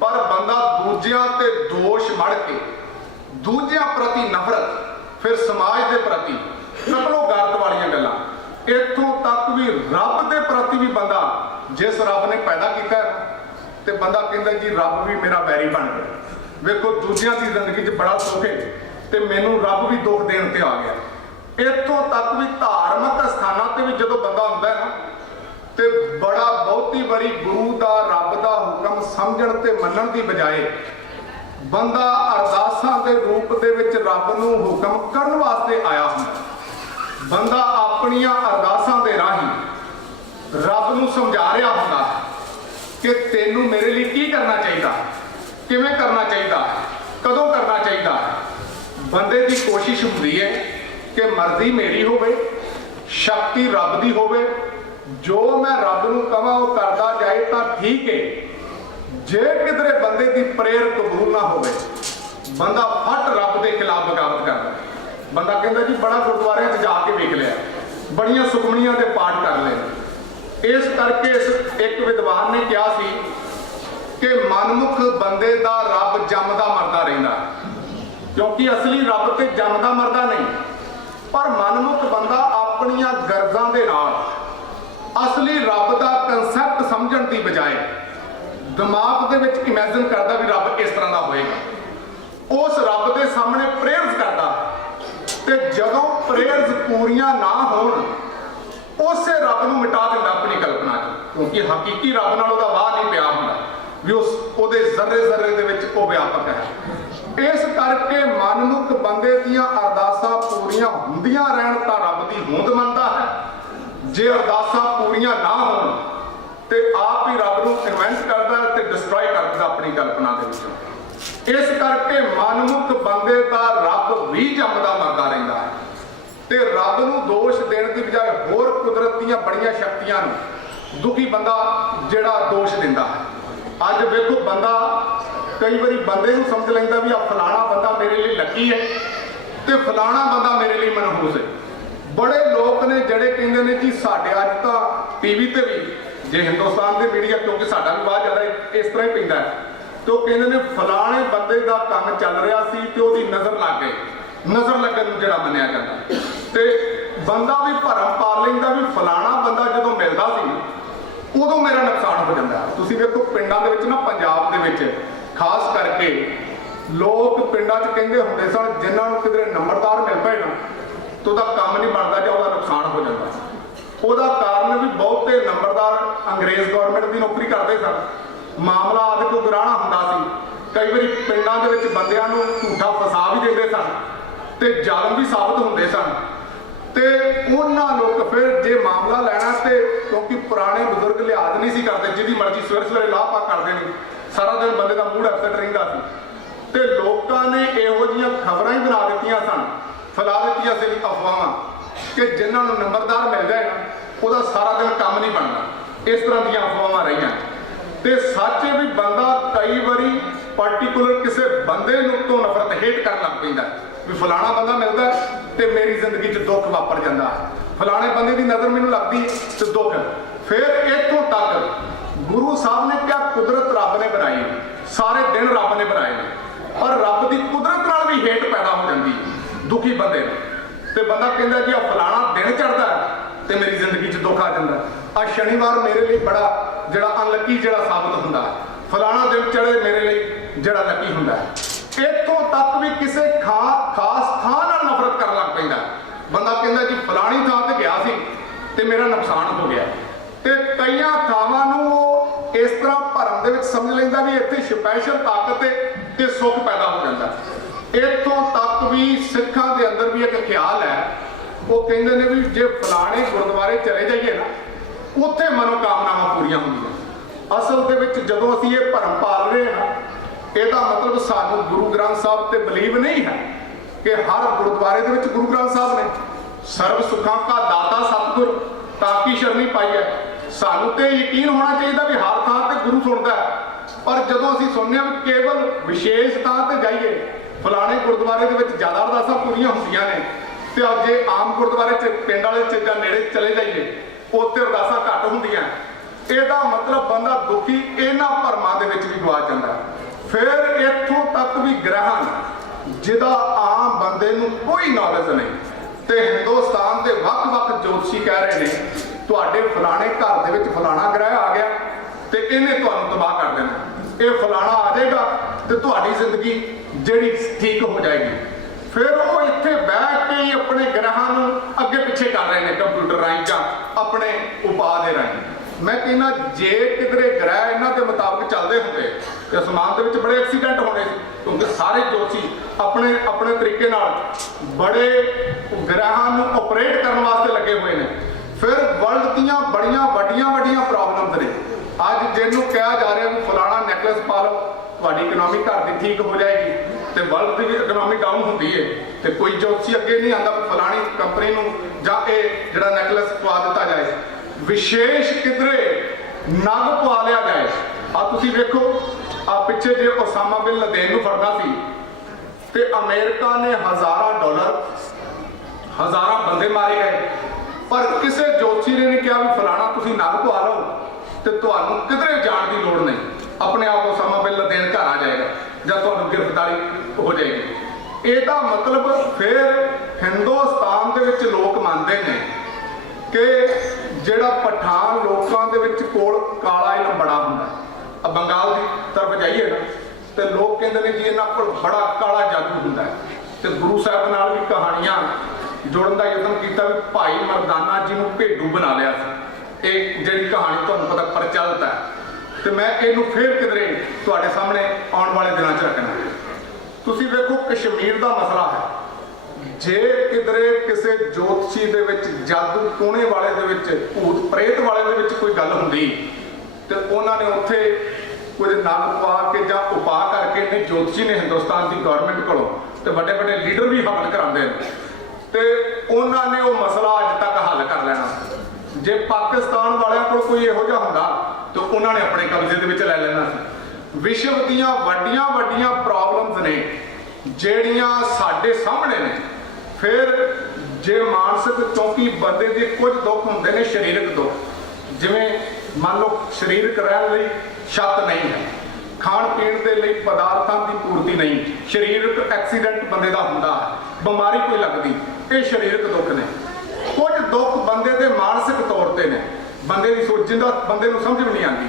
ਪਰ ਬੰਦਾ ਦੂਜਿਆਂ ਤੇ ਦੋਸ਼ ਮੜ ਕੇ ਦੂਜਿਆਂ ਪ੍ਰਤੀ ਨਫ਼ਰਤ, ਫਿਰ ਸਮਾਜ ਦੇ ਪ੍ਰਤੀ ਕਤਲੋ ਗਾਰਤ ਵਾਲੀਆਂ ਗੱਲਾਂ, ਇੱਥੋਂ ਤੱਕ ਵੀ ਰੱਬ ਦੇ ਪ੍ਰਤੀ ਵੀ ਬੰਦਾ, ਜਿਸ ਰੱਬ ਨੇ ਪੈਦਾ ਕੀਤਾ ਤੇ ਬੰਦਾ ਕਹਿੰਦਾ ਜੀ ਰੱਬ ਵੀ ਮੇਰਾ ਵੈਰੀ ਬਣ ਗਿਆ। ਵੇਖੋ ਦੂਜਿਆਂ ਦੀ ਜ਼ਿੰਦਗੀ 'ਚ ਬੜਾ ਸੁੱਖ ਹੈ ਤੇ ਮੈਨੂੰ ਰੱਬ ਵੀ ਦੁੱਖ ਦੇਣ ਤੇ ਆ ਗਿਆ। ਇੱਥੋਂ ਤੱਕ ਵੀ ਧਾਰਮਿਕ ਸਥਾਨਾਂ ਤੇ ਵੀ ਜਦੋਂ ਬੰਦਾ ਹੁੰਦਾ ਨਾ ਤੇ ਬੜਾ ਬਹੁਤੀ ਵਾਰੀ ਗੁਰੂ ਦਾ, ਰੱਬ ਦਾ ਹੁਕਮ ਸਮਝਣ ਤੇ ਮੰਨਣ ਦੀ ਬਜਾਏ ਬੰਦਾ ਅਰਦਾਸਾਂ ਦੇ ਰੂਪ ਦੇ ਵਿੱਚ ਰੱਬ ਨੂੰ ਹੁਕਮ ਕਰਨ ਵਾਸਤੇ ਆਇਆ ਹੁੰਦਾ। ਬੰਦਾ ਆਪਣੀਆਂ ਅਰਦਾਸਾਂ ਦੇ ਰਾਹੀਂ ਰੱਬ ਨੂੰ ਸਮਝਾ ਰਿਹਾ ਹੁੰਦਾ ਕਿ ਤੈਨੂੰ ਮੇਰੇ ਲਈ ਕੀ ਕਰਨਾ ਚਾਹੀਦਾ, ਕਿਵੇਂ ਕਰਨਾ ਚਾਹੀਦਾ, ਕਦੋਂ ਕਰਨਾ ਚਾਹੀਦਾ। ਬੰਦੇ ਦੀ ਕੋਸ਼ਿਸ਼ ਹੁੰਦੀ ਹੈ ਕਿ ਮਰਜ਼ੀ ਮੇਰੀ ਹੋਵੇ, ਸ਼ਕਤੀ ਰੱਬ ਦੀ ਹੋਵੇ, ਜੋ ਮੈਂ ਰੱਬ ਨੂੰ ਕਹਾਂ ਉਹ ਕਰਦਾ ਜਾਏ ਤਾਂ ਠੀਕ ਹੈ। ਜੇ ਕਿਧਰੇ ਬੰਦੇ ਦੀ ਪ੍ਰੇਅਰ ਕਬੂਲ ਨਾ ਹੋਵੇ, ਬੰਦਾ ਫਟ ਰੱਬ ਦੇ ਖਿਲਾਫ ਬਗਾਵਤ ਕਰਦਾ। ਬੰਦਾ ਕਹਿੰਦਾ ਜੀ ਬੜਾ ਗੁਰਦੁਆਰਿਆਂ 'ਚ ਜਾ ਕੇ ਵੇਖ ਲਿਆ, ਬੜੀਆਂ ਸੁਖਮਨੀਆਂ ਦੇ ਪਾਠ ਕਰ ਲਏ। ਇਸ ਕਰਕੇ ਇੱਕ ਵਿਦਵਾਨ ਨੇ ਕਿਹਾ ਸੀ ਕਿ ਮਨਮੁਖ ਬੰਦੇ ਦਾ ਰੱਬ ਜੰਮਦਾ ਮਰਦਾ ਰਹਿੰਦਾ, ਕਿਉਂਕਿ ਅਸਲੀ ਰੱਬ ਤੇ ਜੰਮਦਾ ਮਰਦਾ ਨਹੀਂ, ਪਰ ਮਨਮੁਖ ਬੰਦਾ ਆਪਣੀਆਂ ਗਰਜ਼ਾਂ ਦੇ ਨਾਲ ਅਸਲੀ ਰੱਬ ਦਾ ਕਨਸੈਪਟ ਸਮਝਣ ਦੀ ਬਜਾਏ ਦਿਮਾਗ ਦੇ ਵਿੱਚ ਇਮੇਜਿਨ ਕਰਦਾ ਵੀ ਰੱਬ ਇਸ ਤਰ੍ਹਾਂ ਦਾ ਹੋਏਗਾ, ਉਸ ਰੱਬ ਦੇ ਸਾਹਮਣੇ ਪ੍ਰੇਅਰਸ ਕਰਦਾ, ਤੇ ਜਦੋਂ ਪ੍ਰੇਅਰਸ ਪੂਰੀਆਂ ਨਾ ਹੋਣ ਉਸੇ ਰੱਬ ਨੂੰ ਮਿਟਾ ਦਿੰਦਾ ਆਪਣੀ ਕਲਪਨਾ 'ਚ, ਕਿਉਂਕਿ ਹਕੀਕੀ ਰੱਬ ਨਾਲ ਉਹਦਾ ਵਾਹ ਨਹੀਂ ਪਿਆ ਹੁੰਦਾ ਵੀ ਉਹਦੇ ਜ਼ਰਰੇ ਜ਼ਰਰੇ ਦੇ ਵਿੱਚ ਉਹ ਵਿਆਪਕ ਹੈ। ਇਸ ਕਰਕੇ ਮਨਮੁਖ ਬੰਦੇ ਦੀਆਂ ਅਰਦਾਸਾਂ ਪੂਰੀਆਂ ਹੁੰਦੀਆਂ ਰਹਿਣ ਤਾਂ ਰੱਬ ਦੀ ਹੋਂਦ ਮੰਨਦਾ ਹੈ, ਜੇ ਅਰਦਾਸਾਂ ਪੂਰੀਆਂ ਨਾ ਹੋਣ ਤੇ ਆਪ ਹੀ ਰੱਬ ਨੂੰ ਇਨਵੈਂਟ ਕਰਦਾ ਤੇ ਡਿਸਟਰੋਏ ਕਰ ਦਿੰਦਾ ਆਪਣੀ ਕਲਪਨਾ ਦੇ ਵਿੱਚੋਂ। ਇਸ ਕਰਕੇ ਮਨਮੁਖ ਬੰਦੇ ਦਾ ਰੱਬ ਵੀ ਜੰਮਦਾ ਮਰਦਾ ਰਹਿੰਦਾ ਹੈ। ਤੇ ਰੱਬ ਨੂੰ ਦੋਸ਼ ਦੇਣ ਦੀ ਬਜਾਏ ਹੋਰ ਕੁਦਰਤ ਦੀਆਂ ਬੜੀਆਂ ਸ਼ਕਤੀਆਂ ਨੂੰ ਦੁਖੀ ਬੰਦਾ ਜਿਹੜਾ ਦੋਸ਼ ਦਿੰਦਾ ਹੈ। ਅੱਜ ਵੇਖੋ ਬੰਦਾ ਕਈ ਵਾਰੀ ਬੰਦੇ ਨੂੰ ਸਮਝ ਲੈਂਦਾ ਵੀ ਆ ਫਲਾਣਾ ਬੰਦਾ ਮੇਰੇ ਲਈ ਲੱਕੀ ਹੈ ਤੇ ਫਲਾਣਾ ਬੰਦਾ ਮੇਰੇ ਲਈ ਮਨਹੂਸ ਹੈ। ਬੜੇ ਲੋਕ ਨੇ ਜਿਹੜੇ ਕਹਿੰਦੇ ਨੇ ਕਿ ਸਾਡੇ ਅੱਜ ਤਾਂ ਟੀਵੀ ਤੇ ਵੀ ਜੇ ਹਿੰਦੁਸਤਾਨ ਦੇ ਮੀਡੀਆ, ਕਿਉਂਕਿ ਸਾਡਾ ਵੀ ਬਹੁਤ ਜ਼ਿਆਦਾ ਇਸ ਤਰ੍ਹਾਂ ਹੀ ਪੈਂਦਾ ਤੇ ਉਹ ਕਹਿੰਦੇ ਨੇ ਫਲਾਣੇ ਬੰਦੇ ਦਾ ਕੰਮ ਚੱਲ ਰਿਹਾ ਸੀ ਤੇ ਉਹਦੀ ਨਜ਼ਰ ਲੱਗ ਗਈ, ਨਜ਼ਰ ਲੱਗਣ ਨੂੰ ਜਿਹੜਾ ਮੰਨਿਆ ਜਾਂਦਾ। ਤੇ ਬੰਦਾ ਵੀ ਭਰਮ ਪਾ ਲੈਂਦਾ ਵੀ ਫਲਾਣਾ ਬੰਦਾ ਜਦੋਂ ਮਿਲਦਾ ਸੀ ਉਦੋਂ ਮੇਰਾ ਨੁਕਸਾਨ ਹੋ ਜਾਂਦਾ। ਤੁਸੀਂ ਵੇਖੋ ਪਿੰਡਾਂ ਦੇ ਵਿੱਚ ਨਾ, ਪੰਜਾਬ ਦੇ ਵਿੱਚ ਖਾਸ ਕਰਕੇ ਲੋਕ ਪਿੰਡਾਂ 'ਚ ਕਹਿੰਦੇ ਹੁੰਦੇ ਸਨ ਜਿਨ੍ਹਾਂ ਨੂੰ ਕਿਧਰੇ ਨੰਬਰਦਾਰ ਮਿਲ ਪਏ ਨਾ ਤੇ ਉਹਦਾ ਕੰਮ ਨਹੀਂ ਬਣਦਾ ਜਾਂ ਉਹਦਾ ਨੁਕਸਾਨ ਹੋ ਜਾਂਦਾ। ਉਹਦਾ ਕਾਰਨ ਵੀ ਬਹੁਤੇ ਨੰਬਰਦਾਰ ਅੰਗਰੇਜ਼ ਗਵਰਨਮੈਂਟ ਦੀ ਨੌਕਰੀ ਕਰਦੇ ਸਨ, ਮਾਮਲਾ ਆਦਿ ਕੋ ਗੁਰਾਣਾ ਹੁੰਦਾ ਸੀ। ਕਈ ਵਾਰੀ ਪਿੰਡਾਂ ਦੇ ਵਿੱਚ ਬੰਦਿਆਂ ਨੂੰ ਝੂਠਾ ਫਸਾ ਵੀ ਦਿੰਦੇ ਸਨ ਤੇ ਜ਼ਾਲਮ ਵੀ ਸਾਬਤ ਹੁੰਦੇ ਸਨ। ਤੇ ਉਹਨਾਂ ਲੋਕ ਫਿਰ ਜੇ ਮਾਮਲਾ ਲੈਣਾ ਤੇ ਕਿਉਂਕਿ ਪੁਰਾਣੇ ਬਜ਼ੁਰਗ ਲਿਹਾਜ਼ ਨਹੀਂ ਸੀ ਕਰਦੇ, ਜਿਹਦੀ ਮਰਜ਼ੀ ਸਵੇਰੇ ਸਵੇਰੇ ਲਾਹ ਪਾ ਕਰਦੇ ਨੇ, ਸਾਰਾ ਦਿਨ ਬੰਦੇ ਦਾ ਮੂਡ ਅਪਸੈਟ ਰਹਿੰਦਾ ਸੀ। ਤੇ ਲੋਕਾਂ ਨੇ ਇਹੋ ਜਿਹੀਆਂ ਖਬਰਾਂ ਹੀ ਬਣਾ ਦਿੱਤੀਆਂ ਸਨ, ਫੈਲਾ ਦਿੱਤੀਆਂ ਸੀ ਅਫਵਾਹਾਂ ਕਿ ਜਿਨ੍ਹਾਂ ਨੂੰ ਨੰਬਰਦਾਰ ਮਿਲ ਜਾਏ ਨਾ ਉਹਦਾ ਸਾਰਾ ਦਿਨ ਕੰਮ ਨਹੀਂ ਬਣਦਾ। ਇਸ ਤਰ੍ਹਾਂ ਦੀਆਂ ਅਫਵਾਹਾਂ ਰਹੀਆਂ। ਤੇ ਸੱਚ ਵੀ ਬੰਦਾ ਕਈ ਵਾਰੀ ਪਾਰਟੀਕੂਲਰ ਕਿਸੇ ਬੰਦੇ ਨੂੰ ਤੋਂ ਨਫ਼ਰਤ ਹੇਟ ਕਰਨ ਲੱਗ ਪੈਂਦਾ ਵੀ ਫਲਾਣਾ ਬੰਦਾ ਮਿਲਦਾ ਤੇ ਮੇਰੀ ਜ਼ਿੰਦਗੀ 'ਚ ਦੁੱਖ ਵਾਪਰ ਜਾਂਦਾ, ਫਲਾਣੇ ਬੰਦੇ ਦੀ ਨਜ਼ਰ ਮੈਨੂੰ ਲੱਗਦੀ ਤੇ ਦੁੱਖ। ਫਿਰ ਇੱਥੋਂ ਤੱਕ ਗੁਰੂ ਸਾਹਿਬ ਨੇ ਕਿਹਾ ਕੁਦਰਤ ਰੱਬ ਨੇ ਬਣਾਈ, ਸਾਰੇ ਦਿਨ ਰੱਬ ਨੇ ਬਣਾਏ ਨੇ, ਪਰ ਰੱਬ ਦੀ ਕੁਦਰਤ ਨਾਲ ਵੀ ਹੇਟ ਪੈਦਾ ਹੋ ਜਾਂਦੀ ਦੁਖੀ ਬੰਦੇ ਨੂੰ। ਤੇ ਬੰਦਾ ਕਹਿੰਦਾ ਜੀ ਆ ਫਲਾਣਾ ਦਿਨ ਚੜ੍ਹਦਾ ਤੇ ਮੇਰੀ ਜ਼ਿੰਦਗੀ 'ਚ ਦੁੱਖ ਆ ਜਾਂਦਾ, ਆ ਸ਼ਨੀਵਾਰ ਮੇਰੇ ਲਈ ਬੜਾ ਜਿਹੜਾ ਅਨਲੱਕੀ ਜਿਹੜਾ ਸਾਬਤ ਹੁੰਦਾ, ਫਲਾਣਾ ਦਿਨ ਚੜ੍ਹੇ ਮੇਰੇ ਲਈ ਜਿਹੜਾ ਲੱਕੀ ਹੁੰਦਾ। ਇੱਥੋਂ ਤੱਕ ਵੀ ਕਿਸੇ ਖਾਸ ਥਾਂ ਨਾਲ ਨਫ਼ਰਤ ਕਰਨ ਲੱਗ ਪੈਂਦਾ। ਬੰਦਾ ਕਹਿੰਦਾ ਜੀ ਫਲਾਣੀ ਥਾਂ ਤੇ ਗਿਆ ਸੀ ਤੇ ਮੇਰਾ ਨੁਕਸਾਨ ਹੋ ਗਿਆ। ਤੇ ਕਈਆਂ ਥਾਵਾਂ ਨੂੰ ਉਹ ਇਸ ਤਰ੍ਹਾਂ ਭਰਮ ਦੇ ਵਿੱਚ ਸਮਝ ਲੈਂਦਾ ਵੀ ਇੱਥੇ ਸਪੈਸ਼ਲ ਤਾਕਤ ਤੇ ਸੁੱਖ ਪੈਦਾ ਹੋ ਜਾਂਦਾ। ਇੱਥੋਂ ਤੱਕ ਵੀ ਸਿੱਖਾਂ ਦੇ ਅੰਦਰ ਵੀ ਇੱਕ ਖਿਆਲ ਹੈ, ਉਹ ਕਹਿੰਦੇ ਨੇ ਵੀ ਜੇ ਫਲਾਣੇ ਗੁਰਦੁਆਰੇ ਚਲੇ ਜਾਈਏ ਨਾ ਉੱਥੇ ਮਨੋਕਾਮਨਾਵਾਂ ਪੂਰੀਆਂ ਹੁੰਦੀਆਂ। ਅਸਲ ਦੇ ਵਿੱਚ ਜਦੋਂ ਅਸੀਂ ਇਹ ਭਰਮ ਪਾਲ ਰਹੇ ਹਾਂ ਇਹਦਾ ਮਤਲਬ ਸਾਨੂੰ ਗੁਰੂ ਗ੍ਰੰਥ ਸਾਹਿਬ ਤੇ ਬਲੀਵ ਨਹੀਂ ਹੈ ਕਿ ਹਰ ਗੁਰਦੁਆਰੇ ਦੇ ਵਿੱਚ ਗੁਰੂ ਗ੍ਰੰਥ ਸਾਹਿਬ ਨੇ। ਸਰਬ ਸੁੱਖਾਂ ਦਾ ਦਾਤਾ ਸਤਿਗੁਰ ਤਾਕੀ ਸ਼ਰਣੀ ਪਾਈ ਹੈ। ਸਾਨੂੰ ਤੇ ਯਕੀਨ ਹੋਣਾ ਚਾਹੀਦਾ ਵੀ ਹਰ ਥਾਂ ਤੇ ਗੁਰੂ ਸੁਣਦਾ ਹੈ, ਪਰ ਜਦੋਂ ਅਸੀਂ ਸੁਣਦੇ ਹਾਂ ਵੀ ਕੇਵਲ ਵਿਸ਼ੇਸ਼ ਥਾਂ ਤੇ ਜਾਈਏ, ਫਲਾਣੇ ਗੁਰਦੁਆਰੇ ਦੇ ਵਿੱਚ ਜ਼ਿਆਦਾ ਅਰਦਾਸਾਂ ਪੂਰੀਆਂ ਹੁੰਦੀਆਂ ਨੇ ਤੇ ਜੇ ਆਮ ਗੁਰਦੁਆਰੇ 'ਚ ਪਿੰਡ ਵਾਲੇ 'ਚ ਜਾਂ ਨੇੜੇ ਚਲੇ ਜਾਈਏ ਉੱਥੇ ਅਰਦਾਸਾਂ ਘੱਟ ਹੁੰਦੀਆਂ, ਇਹਦਾ ਮਤਲਬ ਬੰਦਾ ਦੁਖੀ ਇਹਨਾਂ ਭਰਮਾਂ ਦੇ ਵਿੱਚ ਵੀ ਗਵਾਚ ਜਾਂਦਾ। ਫਿਰ ਇੱਥੋਂ ਤੱਕ ਵੀ ਗ੍ਰਹਿਣ ਜਿਹਦਾ ਆਮ ਬੰਦੇ ਨੂੰ ਕੋਈ ਨੌਲੇਜ ਨਹੀਂ, ਤੇ ਹਿੰਦੁਸਤਾਨ ਦੇ ਵੱਖ-ਵੱਖ ਜੋਤਸ਼ੀ ਕਹਿ ਰਹੇ ਨੇ ਤੁਹਾਡੇ ਫਲਾਣੇ ਘਰ ਦੇ ਵਿੱਚ ਫਲਾਣਾ ਗ੍ਰਹਿ ਆ ਗਿਆ ਤੇ ਇਹਨੇ ਤੁਹਾਨੂੰ ਤਬਾਹ ਕਰ ਦੇਣਾ, ਇਹ ਫਲਾਣਾ ਆ ਜਾਏਗਾ ਤੇ ਤੁਹਾਡੀ ਜ਼ਿੰਦਗੀ ਜਿਹੜੀ ਠੀਕ ਹੋ ਜਾਏਗੀ। ਫਿਰ ਉਹ ਇੱਥੇ ਬੈਠ ਕੇ ਹੀ ਆਪਣੇ ਗ੍ਰਹਿਾਂ ਨੂੰ ਅੱਗੇ ਪਿੱਛੇ ਕਰ ਰਹੇ ਨੇ ਕੰਪਿਊਟਰ ਰਾਹੀਂ ਜਾਂ ਆਪਣੇ ਉਪਾਅ ਦੇ ਰਾਹੀਂ। ਮੈਂ ਕਹਿੰਦਾ ਜੇ ਕਿਧਰੇ ਗ੍ਰਹਿ ਇਹਨਾਂ ਦੇ ਮੁਤਾਬਕ ਚੱਲਦੇ ਹੁੰਦੇ ਤੇ ਅਸਮਾਨ ਦੇ ਵਿੱਚ ਬੜੇ ਐਕਸੀਡੈਂਟ ਹੋਣੇ ਸੀ, ਕਿਉਂਕਿ ਸਾਰੇ ਜੋਤਸ਼ੀ ਆਪਣੇ ਆਪਣੇ ਤਰੀਕੇ ਨਾਲ ਬੜੇ ਗ੍ਰਹਿਾਂ ਨੂੰ ਆਪਰੇਟ ਕਰਨ ਵਾਸਤੇ ਲੱਗੇ ਹੋਏ ਨੇ। ਫਿਰ ਵਰਲਡ ਦੀਆਂ ਬੜੀਆਂ ਵੱਡੀਆਂ ਪ੍ਰੋਬਲਮਸ ਨੇ। ਅੱਜ ਜਿਹਨੂੰ ਕਿਹਾ ਜਾ ਰਿਹਾ ਵੀ ਫਲਾਣਾ ਨੈਕਲੈਸ ਪਾ ਲਓ ਤੁਹਾਡੀ ਇਕਨੋਮੀ ਘਰ ਦੀ ਠੀਕ ਹੋ ਜਾਏਗੀ, ਤੇ ਵਰਲਡ ਦੀ ਵੀ ਇਕਨੋਮੀ ਡਾਊਨ ਹੁੰਦੀ ਹੈ ਤੇ ਕੋਈ ਜੋਤਸ਼ੀ ਅੱਗੇ ਨਹੀਂ ਆਉਂਦਾ ਫਲਾਣੀ ਕੰਪਨੀ ਨੂੰ ਜਾਂ ਇਹ ਜਿਹੜਾ ਨੈਕਲੈਸ ਪਵਾ ਦਿੱਤਾ ਜਾਏ, ਵਿਸ਼ੇਸ਼ ਕਿਧਰੇ ਨਗ ਪਵਾ ਲਿਆ ਜਾਏ। ਆ ਤੁਸੀਂ ਵੇਖੋ ਆ ਪਿੱਛੇ ਜੇ ਓਸਾਮਾ ਬਿਨ ਲਦੇਨ ਨੂੰ ਫੜਨਾ ਸੀ ਤੇ ਅਮਰੀਕਾ ਨੇ ਹਜ਼ਾਰਾਂ ਡਾਲਰ ਹਜ਼ਾਰਾਂ ਬੰਦੇ ਮਾਰੇ ਗਏ, ਪਰ ਕਿਸੇ ਜੋਤਸ਼ੀ ਨੇ ਨਹੀਂ ਕਿਹਾ ਵੀ ਫਲਾਣਾ ਤੁਸੀਂ ਨਗ ਪਵਾ ਲਓ ਤੇ ਤੁਹਾਨੂੰ ਕਿਧਰੇ ਜਾਣ ਦੀ ਲੋੜ ਨਹੀਂ, ਆਪਣੇ ਆਪ ਓਸਾਮਾ ਬਿਨ ਲਦੇਨ ਘਰ ਆ ਜਾਏਗਾ ਜਾਂ ਤੁਹਾਨੂੰ ਗ੍ਰਿਫਤਾਰੀ ਹੋ ਜਾਏਗੀ। ਇਹਦਾ ਮਤਲਬ ਫਿਰ ਹਿੰਦੁਸਤਾਨ ਦੇ ਵਿੱਚ ਲੋਕ ਮੰਨਦੇ ਨੇ ਕਿ ਜਿਹੜਾ ਪਠਾਨ ਲੋਕਾਂ ਦੇ ਵਿੱਚ ਕੋਲ ਕਾਲਾ ਇਲਮ ਬੜਾ ਹੁੰਦਾ। ਬੰਗਾਲ ਦੀ ਤਰਫ ਜਾਈਏ ਨਾ ਤੇ ਲੋਕ ਕਹਿੰਦੇ ਨੇ ਜੀ ਇਹਨਾਂ ਕੋਲ ਬੜਾ ਕਾਲਾ ਜਾਦੂ ਹੁੰਦਾ ਹੈ, ਤੇ ਗੁਰੂ ਸਾਹਿਬ ਨਾਲ ਵੀ ਕਹਾਣੀਆਂ ਜੋੜਨ ਦਾ ਯਤਨ ਕੀਤਾ ਵੀ ਭਾਈ ਮਰਦਾਨਾ ਜੀ ਨੂੰ ਭੇਡੂ ਬਣਾ ਲਿਆ ਸੀ। ਇਹ ਜਿਹੜੀ ਕਹਾਣੀ ਤੁਹਾਨੂੰ ਪਤਾ ਪ੍ਰਚਲਿਤ ਹੈ, ਤੇ ਮੈਂ ਇਹਨੂੰ ਫੇਰ ਕਿਧਰੇ ਤੁਹਾਡੇ ਸਾਹਮਣੇ ਆਉਣ ਵਾਲੇ ਦਿਨਾਂ 'ਚ ਰੱਖਣਾ। ਤੁਸੀਂ ਵੇਖੋ ਕਸ਼ਮੀਰ ਦਾ ਮਸਲਾ ਹੈ, ਜੇ ਕਿਧਰੇ ਕਿਸੇ ਜੋਤਸ਼ੀ ਦੇ ਵਿੱਚ ਜਾਦੂ ਟੂਣੇ ਵਾਲੇ ਦੇ ਵਿੱਚ ਭੂਤ ਪ੍ਰੇਤ ਵਾਲੇ ਦੇ ਵਿੱਚ ਕੋਈ ਗੱਲ ਹੁੰਦੀ ਤੇ ਉਹਨਾਂ ਨੇ ਉੱਥੇ ਕੁਝ ਨਗ ਪਾ ਕੇ ਜਾਂ ਉਪਾਅ ਕਰਕੇ ਨੇ ਜੋਤਸ਼ੀ ਨੇ ਹਿੰਦੁਸਤਾਨ ਦੀ ਗਵਰਨਮੈਂਟ ਕੋਲੋਂ ਤੇ ਵੱਡੇ ਲੀਡਰ ਵੀ ਹਮਲ ਕਰਾਉਂਦੇ ਨੇ ਤੇ ਉਹਨਾਂ ਨੇ ਉਹ ਮਸਲਾ ਅੱਜ ਤੱਕ ਹੱਲ ਕਰ ਲੈਣਾ। ਜੇ ਪਾਕਿਸਤਾਨ ਵਾਲਿਆਂ ਕੋਲ ਕੋਈ ਇਹੋ ਜਿਹਾ ਹੁੰਦਾ ਤਾਂ ਉਹਨਾਂ ਨੇ ਆਪਣੇ ਕਬਜ਼ੇ ਦੇ ਵਿੱਚ ਲੈ ਲੈਣਾ ਸੀ। ਵਿਸ਼ਵ ਦੀਆਂ ਵੱਡੀਆਂ ਵੱਡੀਆਂ ਪ੍ਰੋਬਲਮਸ ਨੇ ਜਿਹੜੀਆਂ ਸਾਡੇ ਸਾਹਮਣੇ ਨੇ। ਫਿਰ ਜੇ ਮਾਨਸਿਕ, ਕਿਉਂਕਿ ਬੰਦੇ ਦੇ ਕੁਝ ਦੁੱਖ ਹੁੰਦੇ ਨੇ ਸਰੀਰਕ ਦੁੱਖ, ਜਿਵੇਂ ਮੰਨ ਲਓ ਸਰੀਰਕ ਰਹਿਣ ਲਈ ਛੱਤ ਨਹੀਂ ਹੈ, ਖਾਣ ਪੀਣ ਦੇ ਲਈ ਪਦਾਰਥਾਂ ਦੀ ਪੂਰਤੀ ਨਹੀਂ, ਸਰੀਰਕ ਐਕਸੀਡੈਂਟ ਬੰਦੇ ਦਾ ਹੁੰਦਾ ਹੈ, ਬਿਮਾਰੀ ਕੋਈ ਲੱਗਦੀ, ਇਹ ਸਰੀਰਕ ਦੁੱਖ ਨੇ। ਕੁਝ ਦੁੱਖ ਬੰਦੇ ਦੇ ਮਾਨਸਿਕ ਤੌਰ ਤੇ ਨੇ, ਬੰਦੇ ਦੀ ਸੋਚ ਜਿੰਦਾ ਬੰਦੇ ਨੂੰ ਸਮਝ ਵੀ ਨਹੀਂ ਆਉਂਦੀ।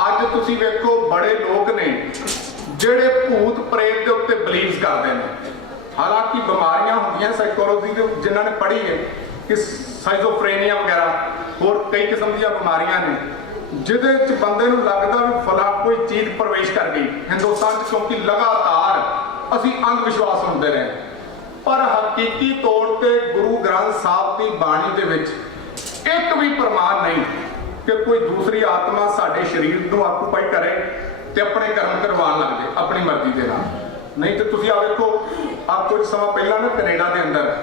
ਅੱਜ ਤੁਸੀਂ ਵੇਖੋ ਬੜੇ ਲੋਕ ਨੇ ਜਿਹੜੇ ਭੂਤ ਪ੍ਰੇਤ ਦੇ ਉੱਤੇ ਬਿਲੀਵ ਕਰਦੇ ਨੇ। ਹਾਲਾਂਕਿ ਬਿਮਾਰੀਆਂ ਹੁੰਦੀਆਂ ਸਾਈਕੋਲੋਜੀ ਦੇ, ਜਿਨ੍ਹਾਂ ਨੇ ਪੜ੍ਹੀ ਹੈ ਕਿ ਸਾਈਜ਼ੋਫਰੇਨੀਆ ਵਗੈਰਾ ਹੋਰ ਕਈ ਕਿਸਮ ਦੀਆਂ ਬਿਮਾਰੀਆਂ ਨੇ ਜਿਹਦੇ ਵਿੱਚ ਬੰਦੇ ਨੂੰ ਲੱਗਦਾ ਵੀ ਫਲਾ ਕੋਈ ਚੀਜ਼ ਪ੍ਰਵੇਸ਼ ਕਰ ਗਈ ਹਿੰਦੁਸਤਾਨ 'ਚ, ਕਿਉਂਕਿ ਲਗਾਤਾਰ ਅਸੀਂ ਅੰਧ ਵਿਸ਼ਵਾਸ ਹੁੰਦੇ ਰਹੇ। ਪਰ ਹਕੀਕੀ ਤੌਰ ਤੇ ਗੁਰੂ ਗ੍ਰੰਥ ਸਾਹਿਬ ਦੀ ਬਾਣੀ ਦੇ ਵਿੱਚ ਇੱਕ ਵੀ ਪ੍ਰਮਾਣ ਨਹੀਂ ਕਿ ਕੋਈ ਦੂਸਰੀ ਆਤਮਾ ਸਾਡੇ ਸਰੀਰ ਨੂੰ ਆਕੂਪਾਈ ਕਰੇ ਤੇ ਆਪਣੇ ਕਰਮ ਕਰਵਾਉਣ ਲੱਗ ਜਾਏ ਆਪਣੀ ਮਰਜ਼ੀ ਦੇ ਨਾਲ। ਨਹੀਂ ਤੇ ਤੁਸੀਂ ਆ ਵੇਖੋ, ਆ ਕੁਝ ਸਮਾਂ ਪਹਿਲਾਂ ਨਾ ਕੈਨੇਡਾ ਦੇ ਅੰਦਰ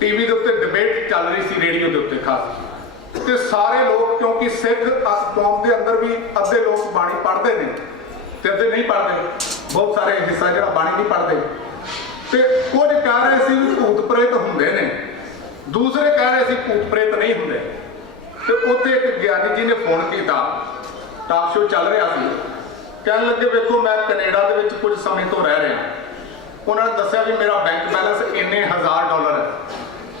ਟੀਵੀ ਦੇ ਉੱਤੇ ਡਿਬੇਟ ਚੱਲ ਰਹੀ ਸੀ, ਰੇਡੀਓ ਦੇ ਉੱਤੇ ਖਾਸ, ਤੇ ਸਾਰੇ ਲੋਕ, ਕਿਉਂਕਿ ਸਿੱਖ ਕੌਮ ਦੇ ਅੰਦਰ ਵੀ ਅੱਧੇ ਲੋਕ ਬਾਣੀ ਪੜ੍ਹਦੇ ਨੇ ਤੇ ਅੱਧੇ ਨਹੀਂ ਪੜ੍ਹਦੇ, ਬਹੁਤ ਸਾਰੇ ਹਿੱਸਾ ਜਿਹੜਾ ਬਾਣੀ ਨਹੀਂ ਪੜ੍ਹਦੇ, ਤੇ ਕੁਝ ਕਹਿ ਰਹੇ ਸੀ ਵੀ ਭੂਤ ਪ੍ਰੇਤ ਹੁੰਦੇ ਨੇ, ਦੂਸਰੇ ਕਹਿ ਰਹੇ ਸੀ ਭੂਤ ਪ੍ਰੇਤ ਨਹੀਂ ਹੁੰਦੇ। ਤੇ ਉੱਥੇ ਇੱਕ ਗਿਆਨੀ ਜੀ ਨੇ ਫੋਨ ਕੀਤਾ, ਟਾਕ ਸ਼ੋ ਚੱਲ ਰਿਹਾ ਸੀ, ਕਹਿਣ ਲੱਗੇ ਵੇਖੋ ਮੈਂ ਕੈਨੇਡਾ ਦੇ ਵਿੱਚ ਕੁਝ ਸਮੇਂ ਤੋਂ ਰਹਿ ਰਿਹਾ। ਉਹਨਾਂ ਨੇ ਦੱਸਿਆ ਵੀ ਮੇਰਾ ਬੈਂਕ ਬੈਲੈਂਸ ਇੰਨੇ $1000 ਹੈ,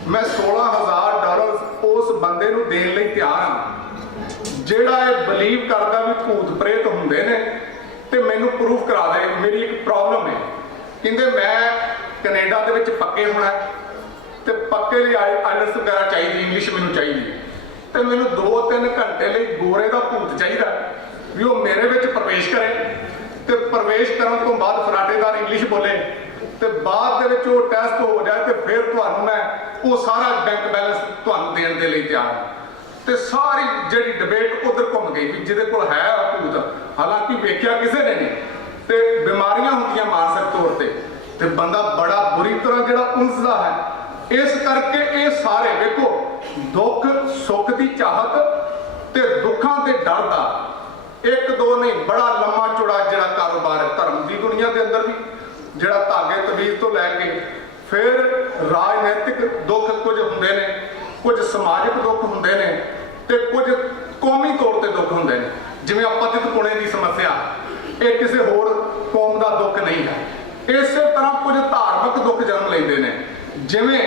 ਮੈਂ $16,000 ਉਸ ਬੰਦੇ ਨੂੰ ਦੇਣ ਲਈ ਤਿਆਰ ਹਾਂ ਜਿਹੜਾ ਇਹ ਬਲੀਵ ਕਰਦਾ ਵੀ ਭੂਤ ਪ੍ਰੇਤ ਹੁੰਦੇ ਨੇ ਤੇ ਮੈਨੂੰ ਪ੍ਰੂਫ ਕਰਾ ਦੇ। ਮੇਰੀ ਇੱਕ ਪ੍ਰੋਬਲਮ ਹੈ, ਕਹਿੰਦੇ ਮੈਂ ਕੈਨੇਡਾ ਦੇ ਵਿੱਚ ਪੱਕੇ ਹੋਣਾ ਤੇ ਪੱਕੇ ਲਈ ਆਈਲੈਟਸ ਵਗੈਰਾ ਚਾਹੀਦੀ, ਇੰਗਲਿਸ਼ ਮੈਨੂੰ ਚਾਹੀਦੀ, ਤੇ ਮੈਨੂੰ 2-3 ਘੰਟੇ ਲਈ ਗੋਰੇ ਦਾ ਭੂਤ ਚਾਹੀਦਾ ਵੀ ਉਹ ਮੇਰੇ ਵਿੱਚ ਪ੍ਰਵੇਸ਼ ਕਰੇ ਤੇ ਪ੍ਰਵੇਸ਼ ਕਰਨ ਤੋਂ ਬਾਅਦ ਫਰਾਟੇਦਾਰ ਇੰਗਲਿਸ਼ ਬੋਲੇ ਤੇ ਬਾਅਦ ਦੇ ਵਿੱਚ ਉਹ ਟੈਸਟ ਹੋ ਜਾਏ ਤੇ ਫਿਰ ਤੁਹਾਨੂੰ ਮੈਂ ਉਹ ਸਾਰਾ ਬੈਂਕ ਬੈਲੈਂਸ ਤੁਹਾਨੂੰ ਦੇਣ ਦੇ ਲਈ ਤਿਆਰ। ਤੇ ਸਾਰੀ ਜਿਹੜੀ ਡਿਬੇਟ ਉਧਰ ਘੁੰਮ ਗਈ ਵੀ ਜਿਹਦੇ ਕੋਲ ਹੈ ਭੂਤ, ਹਾਲਾਂਕਿ ਵੇਖਿਆ ਕਿਸੇ ਨੇ ਨਹੀਂ, ਤੇ ਬਿਮਾਰੀਆਂ ਹੁੰਦੀਆਂ ਮਾਨਸਿਕ ਤੌਰ ਤੇ ਬੰਦਾ ਬੜਾ ਬੁਰੀ ਤਰ੍ਹਾਂ ਜਿਹੜਾ ਉਲਝਦਾ ਹੈ। ਇਸ ਕਰਕੇ ਇਹ ਸਾਰੇ ਵੇਖੋ ਦੁੱਖ ਸੁੱਖ ਦੀ ਚਾਹਤ ਤੇ ਦੁੱਖਾਂ ਦੇ ਡਰ ਦਾ ਇੱਕ ਦੋ ਨਹੀਂ, ਬੜਾ ਲੰਮਾ ਚੌੜਾ ਜਿਹੜਾ ਕਾਰੋਬਾਰ ਹੈ ਧਰਮ ਦੀ ਦੁਨੀਆ ਦੇ ਅੰਦਰ ਵੀ, ਜਿਹੜਾ ਧਾਗੇ ਤਵੀਜ਼ ਤੋਂ ਲੈ ਕੇ ਫਿਰ ਰਾਜਨੀਤਿਕ ਦੁੱਖ ਕੁਝ ਹੁੰਦੇ ਨੇ, ਕੁਝ ਸਮਾਜਿਕ ਦੁੱਖ ਹੁੰਦੇ ਨੇ ਤੇ ਕੁਝ ਕੌਮੀ ਤੌਰ ਤੇ ਦੁੱਖ ਹੁੰਦੇ ਨੇ। ਜਿਵੇਂ ਆਪਤਿਤ ਪੁਣੇ ਦੀ ਸਮੱਸਿਆ, ਇਹ ਕਿਸੇ ਹੋਰ ਕੌਮ ਦਾ ਦੁੱਖ ਨਹੀਂ ਹੈ। ਇਸੇ ਤਰ੍ਹਾਂ ਕੁਝ ਧਾਰਮਿਕ ਦੁੱਖ ਜਨਮ ਲੈਂਦੇ ਨੇ, ਜਿਵੇਂ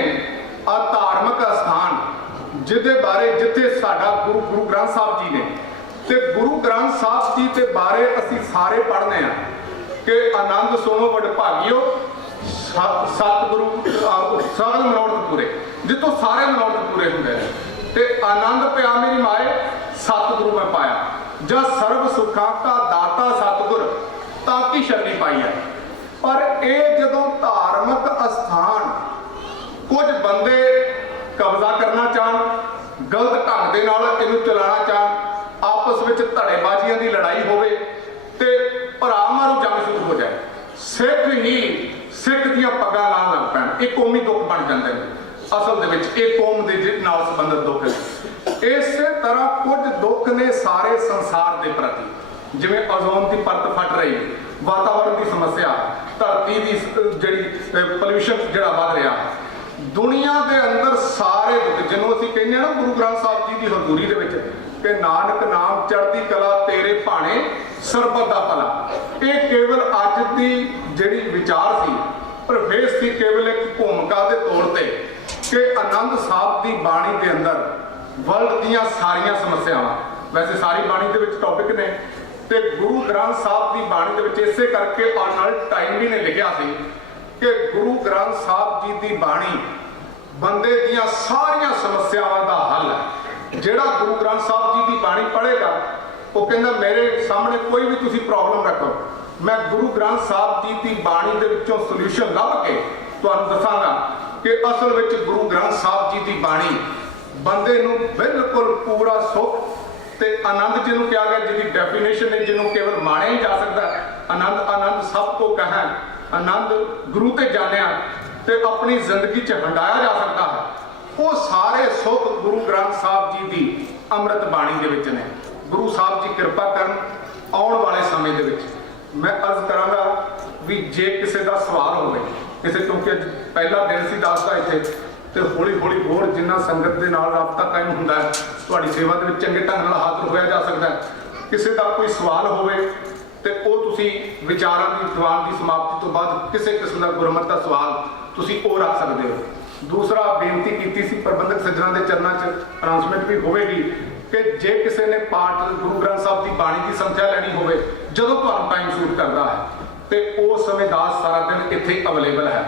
ਆ ਧਾਰਮਿਕ ਅਸਥਾਨ ਜਿਹਦੇ ਬਾਰੇ ਜਿੱਥੇ ਸਾਡਾ ਗੁਰੂ ਗ੍ਰੰਥ ਸਾਹਿਬ ਜੀ ਨੇ, ਤੇ ਗੁਰੂ ਗ੍ਰੰਥ ਸਾਹਿਬ ਜੀ ਦੇ ਬਾਰੇ ਅਸੀਂ ਸਾਰੇ ਪੜ੍ਹਨੇ ਆ ਕਿ ਆਨੰਦ ਸੋਮੋ ਵਡਭਾਗਿਓ ਸਤਿਗੁਰੂ ਸਗਲ ਮਨੋਰਥ ਪੂਰੇ, ਜਿੱਥੋਂ ਸਾਰੇ ਮਨੋਰਥ ਪੂਰੇ ਹੁੰਦੇ ਨੇ, ਤੇ ਆਨੰਦ ਪਿਆ ਮੇਰੀ ਮਾਏ ਸਤਿਗੁਰੂ ਮੈਂ ਪਾਇਆ, ਜਾਂ ਸਰਬ ਸੁਖਾਂ ਦਾ ਦਾਤਾ ਸਤਿਗੁਰ ਤਾਂ ਕੀ ਸ਼ਰਨੀ ਪਾਈ ਹੈ। ਪਰ ਇਹ ਜਦੋਂ ਧਾਰਮਿਕ ਅਸਥਾਨ ਕੁਝ ਬੰਦੇ ਕਬਜ਼ਾ ਕਰਨਾ ਚਾਹਣ, ਗਲਤ ਢੰਗ ਦੇ ਨਾਲ ਇਹਨੂੰ ਚਲਾਉਣਾ ਚਾਹਣ, ਆਪਸ ਵਿੱਚ ਧੜੇਬਾਜ਼ੀਆਂ ਦੀ ਲੜਾਈ ਹੋਵੇ ਤੇ ਭਰਾ ਮਾਰੂ ਜੰਗ ਸ਼ੁਰੂ ਹੋ ਜਾਏ, ਸਿੱਖ ਦੀਆਂ ਪੱਗਾਂ ਲਾਉਣ ਲੱਗ ਪੈਣ, ਇਹ ਕੌਮੀ ਦੁੱਖ ਬਣ ਜਾਂਦੇ ਨੇ। ਅਸਲ ਦੇ ਵਿੱਚ ਇਹ ਕੌਮ ਦੇ ਨਾਲ ਸੰਬੰਧਿਤ ਦੁੱਖ ਨੇ। ਇਸੇ ਤਰ੍ਹਾਂ ਕੁਝ ਦੁੱਖ ਨੇ ਸਾਰੇ ਸੰਸਾਰ ਦੇ ਪ੍ਰਤੀ, ਜਿਵੇਂ ਓਜ਼ੋਨ ਦੀ ਪਰਤ ਫਟ ਰਹੀ, ਵਾਤਾਵਰਣ ਦੀ ਸਮੱਸਿਆ, ਧਰਤੀ ਦੀ ਜਿਹੜੀ ਪੋਲਿਊਸ਼ਨ ਜਿਹੜਾ ਵੱਧ ਰਿਹਾ, ਦੁਨੀਆ ਦੇ ਅੰਦਰ ਸਾਰੇ ਦੁੱਖ, ਜਿਹਨੂੰ ਅਸੀਂ ਕਹਿੰਦੇ ਹਾਂ ਨਾ ਗੁਰੂ ਗ੍ਰੰਥ ਸਾਹਿਬ ਜੀ ਦੀ ਹਜ਼ੂਰੀ ਦੇ ਵਿੱਚ ਕਿ ਨਾਨਕ ਨਾਮ ਚੜ੍ਹਦੀ ਕਲਾ ਤੇਰੇ ਭਾਣੇ ਸਰਬਤ ਦਾ ਭਲਾ, ਇਹ ਕੇਵਲ ਅੱਜ ਦੀ ਜਿਹੜੀ ਵਿਚਾਰ ਸੀ, ਪ੍ਰਵੇਸ਼ ਸੀ ਕੇਵਲ ਇੱਕ ਭੂਮਿਕਾ ਦੇ ਤੌਰ ਤੇ ਕਿ ਆਨੰਦ ਸਾਹਿਬ ਦੀ ਬਾਣੀ ਦੇ ਅੰਦਰ ਵਰਲਡ ਦੀਆਂ ਸਾਰੀਆਂ ਸਮੱਸਿਆਵਾਂ, ਵੈਸੇ ਸਾਰੀ ਬਾਣੀ ਦੇ ਵਿੱਚ ਟੌਪਿਕ ਨੇ, ਤੇ ਗੁਰੂ ਗ੍ਰੰਥ ਸਾਹਿਬ ਦੀ ਬਾਣੀ ਦੇ ਵਿੱਚ ਇਸੇ ਕਰਕੇ ਆਰਨਲਡ ਟਾਈਮਲੀ ਨੇ ਲਿਖਿਆ ਸੀ ਕਿ ਗੁਰੂ ਗ੍ਰੰਥ ਸਾਹਿਬ ਜੀ ਦੀ ਬਾਣੀ ਬੰਦੇ ਦੀਆਂ ਸਾਰੀਆਂ ਸਮੱਸਿਆਵਾਂ ਦਾ ਹੱਲ ਹੈ। ਜਿਹੜਾ ਗੁਰੂ ਗ੍ਰੰਥ ਸਾਹਿਬ ਜੀ ਦੀ ਬਾਣੀ ਪੜ੍ਹੇਗਾ ਉਹ ਕਹਿੰਦਾ ਮੇਰੇ ਸਾਹਮਣੇ ਕੋਈ ਵੀ ਤੁਸੀਂ ਪ੍ਰੋਬਲਮ ਰੱਖੋ, ਮੈਂ ਗੁਰੂ ਗ੍ਰੰਥ ਸਾਹਿਬ ਜੀ ਦੀ ਬਾਣੀ ਦੇ ਵਿੱਚੋਂ ਸੋਲੂਸ਼ਨ ਲੱਭ ਕੇ ਤੁਹਾਨੂੰ ਦੱਸਾਂਗਾ ਕਿ ਅਸਲ ਵਿੱਚ ਗੁਰੂ ਗ੍ਰੰਥ ਸਾਹਿਬ ਜੀ ਦੀ ਬਾਣੀ ਬੰਦੇ ਨੂੰ ਬਿਲਕੁਲ ਪੂਰਾ ਸੁੱਖ ਤੇ ਆਨੰਦ ਜਿਹਨੂੰ ਕਿਹਾ ਗਿਆ, ਜਿਹਦੀ ਡੈਫੀਨੇਸ਼ਨ ਹੈ ਜਿਹਨੂੰ ਕੇਵਲ ਮਾਣਿਆ ਹੀ ਜਾ ਸਕਦਾ। ਆਨੰਦ ਸਭ ਤੋਂ ਕਹਾਂ, ਆਨੰਦ ਗੁਰੂ ਤੇ ਜਾਣਿਆ ਤੇ ਆਪਣੀ ਜ਼ਿੰਦਗੀ 'ਚ ਹੰਡਾਇਆ ਜਾ ਸਕਦਾ ਹੈ, ਉਹ ਸਾਰੇ ਸੁੱਖ ਗੁਰੂ ਗ੍ਰੰਥ ਸਾਹਿਬ ਜੀ ਦੀ ਅੰਮ੍ਰਿਤ ਬਾਣੀ ਦੇ ਵਿੱਚ ਨੇ। ਗੁਰੂ ਸਾਹਿਬ ਜੀ ਕਿਰਪਾ ਕਰਨ ਆਉਣ ਵਾਲੇ ਸਮੇਂ ਦੇ ਵਿੱਚ। ਮੈਂ ਅਰਜ਼ ਕਰਾਂਗਾ ਵੀ ਜੇ ਕਿਸੇ ਦਾ ਸਵਾਲ ਹੋਵੇ, ਕਿਸੇ, ਕਿਉਂਕਿ ਅੱਜ ਪਹਿਲਾ ਦਿਨ ਸੀ ਦੱਸਦਾ ਇੱਥੇ, ਤੇ ਹੌਲੀ ਹੌਲੀ ਹੋਰ ਜਿੰਨਾ ਸੰਗਤ ਦੇ ਨਾਲ ਰਾਬਤਾ ਕਾਇਮ ਹੁੰਦਾ ਹੈ, ਤੁਹਾਡੀ ਸੇਵਾ ਦੇ ਵਿੱਚ ਚੰਗੇ ਢੰਗ ਨਾਲ ਹਾਜ਼ਰ ਹੋਇਆ ਜਾ ਸਕਦਾ ਹੈ। ਕਿਸੇ ਦਾ ਕੋਈ ਸਵਾਲ ਹੋਵੇ ਤੇ ਉਹ ਤੁਸੀਂ ਵਿਚਾਰਾਂ ਦੀ ਦੀਵਾਨ ਦੀ ਸਮਾਪਤੀ ਤੋਂ ਬਾਅਦ ਕਿਸੇ ਕਿਸਮ ਦਾ ਗੁਰਮਤਿ ਦਾ ਸਵਾਲ ਤੁਸੀਂ ਉਹ ਰੱਖ ਸਕਦੇ ਹੋ। ਦੂਸਰਾ ਬੇਨਤੀ ਕੀਤੀ ਸੀ ਪ੍ਰਬੰਧਕ ਸੱਜਣਾ ਦੇ ਚਰਨਾਂ 'ਚ, ਅਨਾਉਂਸਮੈਂਟ ਵੀ ਹੋਵੇਗੀ ਕਿ ਜੇ ਕਿਸੇ ਨੇ ਪਾਠ ਗੁਰੂ ਗ੍ਰੰਥ ਸਾਹਿਬ ਦੀ ਬਾਣੀ ਦੀ ਸੰਥਿਆ ਲੈਣੀ ਹੋਵੇ, ਜਦੋਂ ਤੁਹਾਨੂੰ ਟਾਈਮ ਸੂਟ ਕਰਦਾ ਹੈ, ਤੇ ਉਸ ਸਮੇਂ ਦਾਸ ਸਾਰਾ ਦਿਨ ਇੱਥੇ ਅਵੇਲੇਬਲ ਹੈ।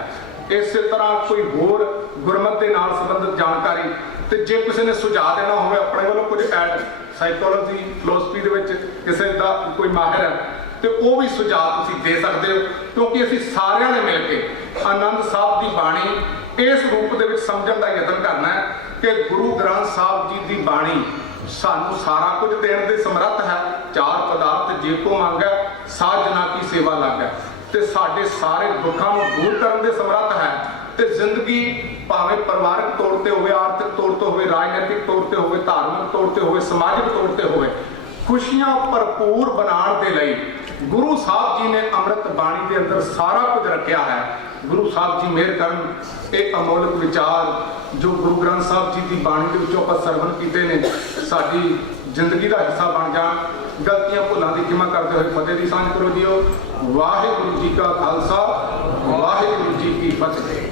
ਇਸੇ ਤਰ੍ਹਾਂ ਕੋਈ ਹੋਰ ਗੁਰਮਤਿ ਦੇ ਨਾਲ ਸੰਬੰਧਿਤ ਜਾਣਕਾਰੀ, ਤੇ ਜੇ ਕਿਸੇ ਨੇ ਸੁਝਾਅ ਦੇਣਾ ਹੋਵੇ ਆਪਣੇ ਵੱਲੋਂ ਕੁਝ ਐਡ ਸਾਈਕੋਲੋਜੀ ਫਿਲਾਸਫੀ ਦੇ ਵਿੱਚ ਕਿਸੇ ਦਾ ਕੋਈ ਮਾਹਿਰ ਹੈ, ਤੇ ਉਹ ਵੀ ਸੁਝਾਅ ਤੁਸੀਂ ਦੇ ਸਕਦੇ ਹੋ, ਕਿਉਂਕਿ ਅਸੀਂ ਸਾਰਿਆਂ ਨੇ ਮਿਲ ਕੇ ਆਨੰਦ ਸਾਹਿਬ ਦੀ ਬਾਣੀ ਇਸ ਰੂਪ ਦੇ ਵਿੱਚ ਸਮਝਣ ਦਾ ਯਤਨ ਕਰਨਾ ਹੈ ਕਿ ਗੁਰੂ ਗ੍ਰੰਥ ਸਾਹਿਬ ਜੀ ਦੀ ਬਾਣੀ ਸਾਨੂੰ ਸਾਰਾ ਕੁਝ ਦੇਣ ਦੇ ਸਮਰੱਥ ਹੈ। ਚਾਰ ਪਦਾਰਥ ਜੇ ਕੋ ਮੰਗੈ ਸਾਧ ਜਨਾ ਕੀ ਸੇਵਾ ਲਾਗੈ, ਤੇ ਸਾਡੇ ਸਾਰੇ ਦੁੱਖਾਂ ਨੂੰ ਦੂਰ ਕਰਨ ਦੇ ਸਮਰੱਥ ਹੈ। ਤੇ ਜ਼ਿੰਦਗੀ ਭਾਵੇਂ ਪਰਿਵਾਰਕ ਤੌਰ ਤੇ ਹੋਵੇ, ਆਰਥਿਕ ਤੌਰ ਤੇ ਹੋਵੇ, ਰਾਜਨੀਤਿਕ ਤੌਰ ਤੇ ਹੋਵੇ, ਧਾਰਮਿਕ ਤੌਰ ਤੇ ਹੋਵੇ, ਸਮਾਜਿਕ ਤੌਰ ਤੇ ਹੋਵੇ, ਖੁਸ਼ੀਆਂ ਭਰਪੂਰ ਬਣਾਉਣ ਦੇ ਲਈ ਗੁਰੂ ਸਾਹਿਬ ਜੀ ਨੇ ਅੰਮ੍ਰਿਤ ਬਾਣੀ ਦੇ ਅੰਦਰ ਸਾਰਾ ਕੁਝ ਰੱਖਿਆ ਹੈ। ਗੁਰੂ ਸਾਹਿਬ ਜੀ ਮਿਹਰ ਕਰਨ, ਇਹ ਅਮੋਲਕ ਵਿਚਾਰ ਜੋ ਗੁਰੂ ਗ੍ਰੰਥ ਸਾਹਿਬ ਜੀ ਦੀ ਬਾਣੀ ਦੇ ਵਿੱਚੋਂ ਆਪਾਂ ਸਰਵਣ ਕੀਤੇ ਨੇ, ਸਾਡੀ ਜ਼ਿੰਦਗੀ ਦਾ ਹਿੱਸਾ ਬਣ ਜਾਣ। ਗਲਤੀਆਂ ਭੁੱਲਾਂ ਦੀ ਖਿਮਾ ਕਰਦੇ ਹੋਏ ਫਤਿਹ ਦੀ ਸਾਂਝ ਕਰੋ ਜੀਓ। ਵਾਹਿਗੁਰੂ ਜੀ ਕਾ ਖਾਲਸਾ, ਵਾਹਿਗੁਰੂ ਜੀ ਕੀ ਫਤਿਹ।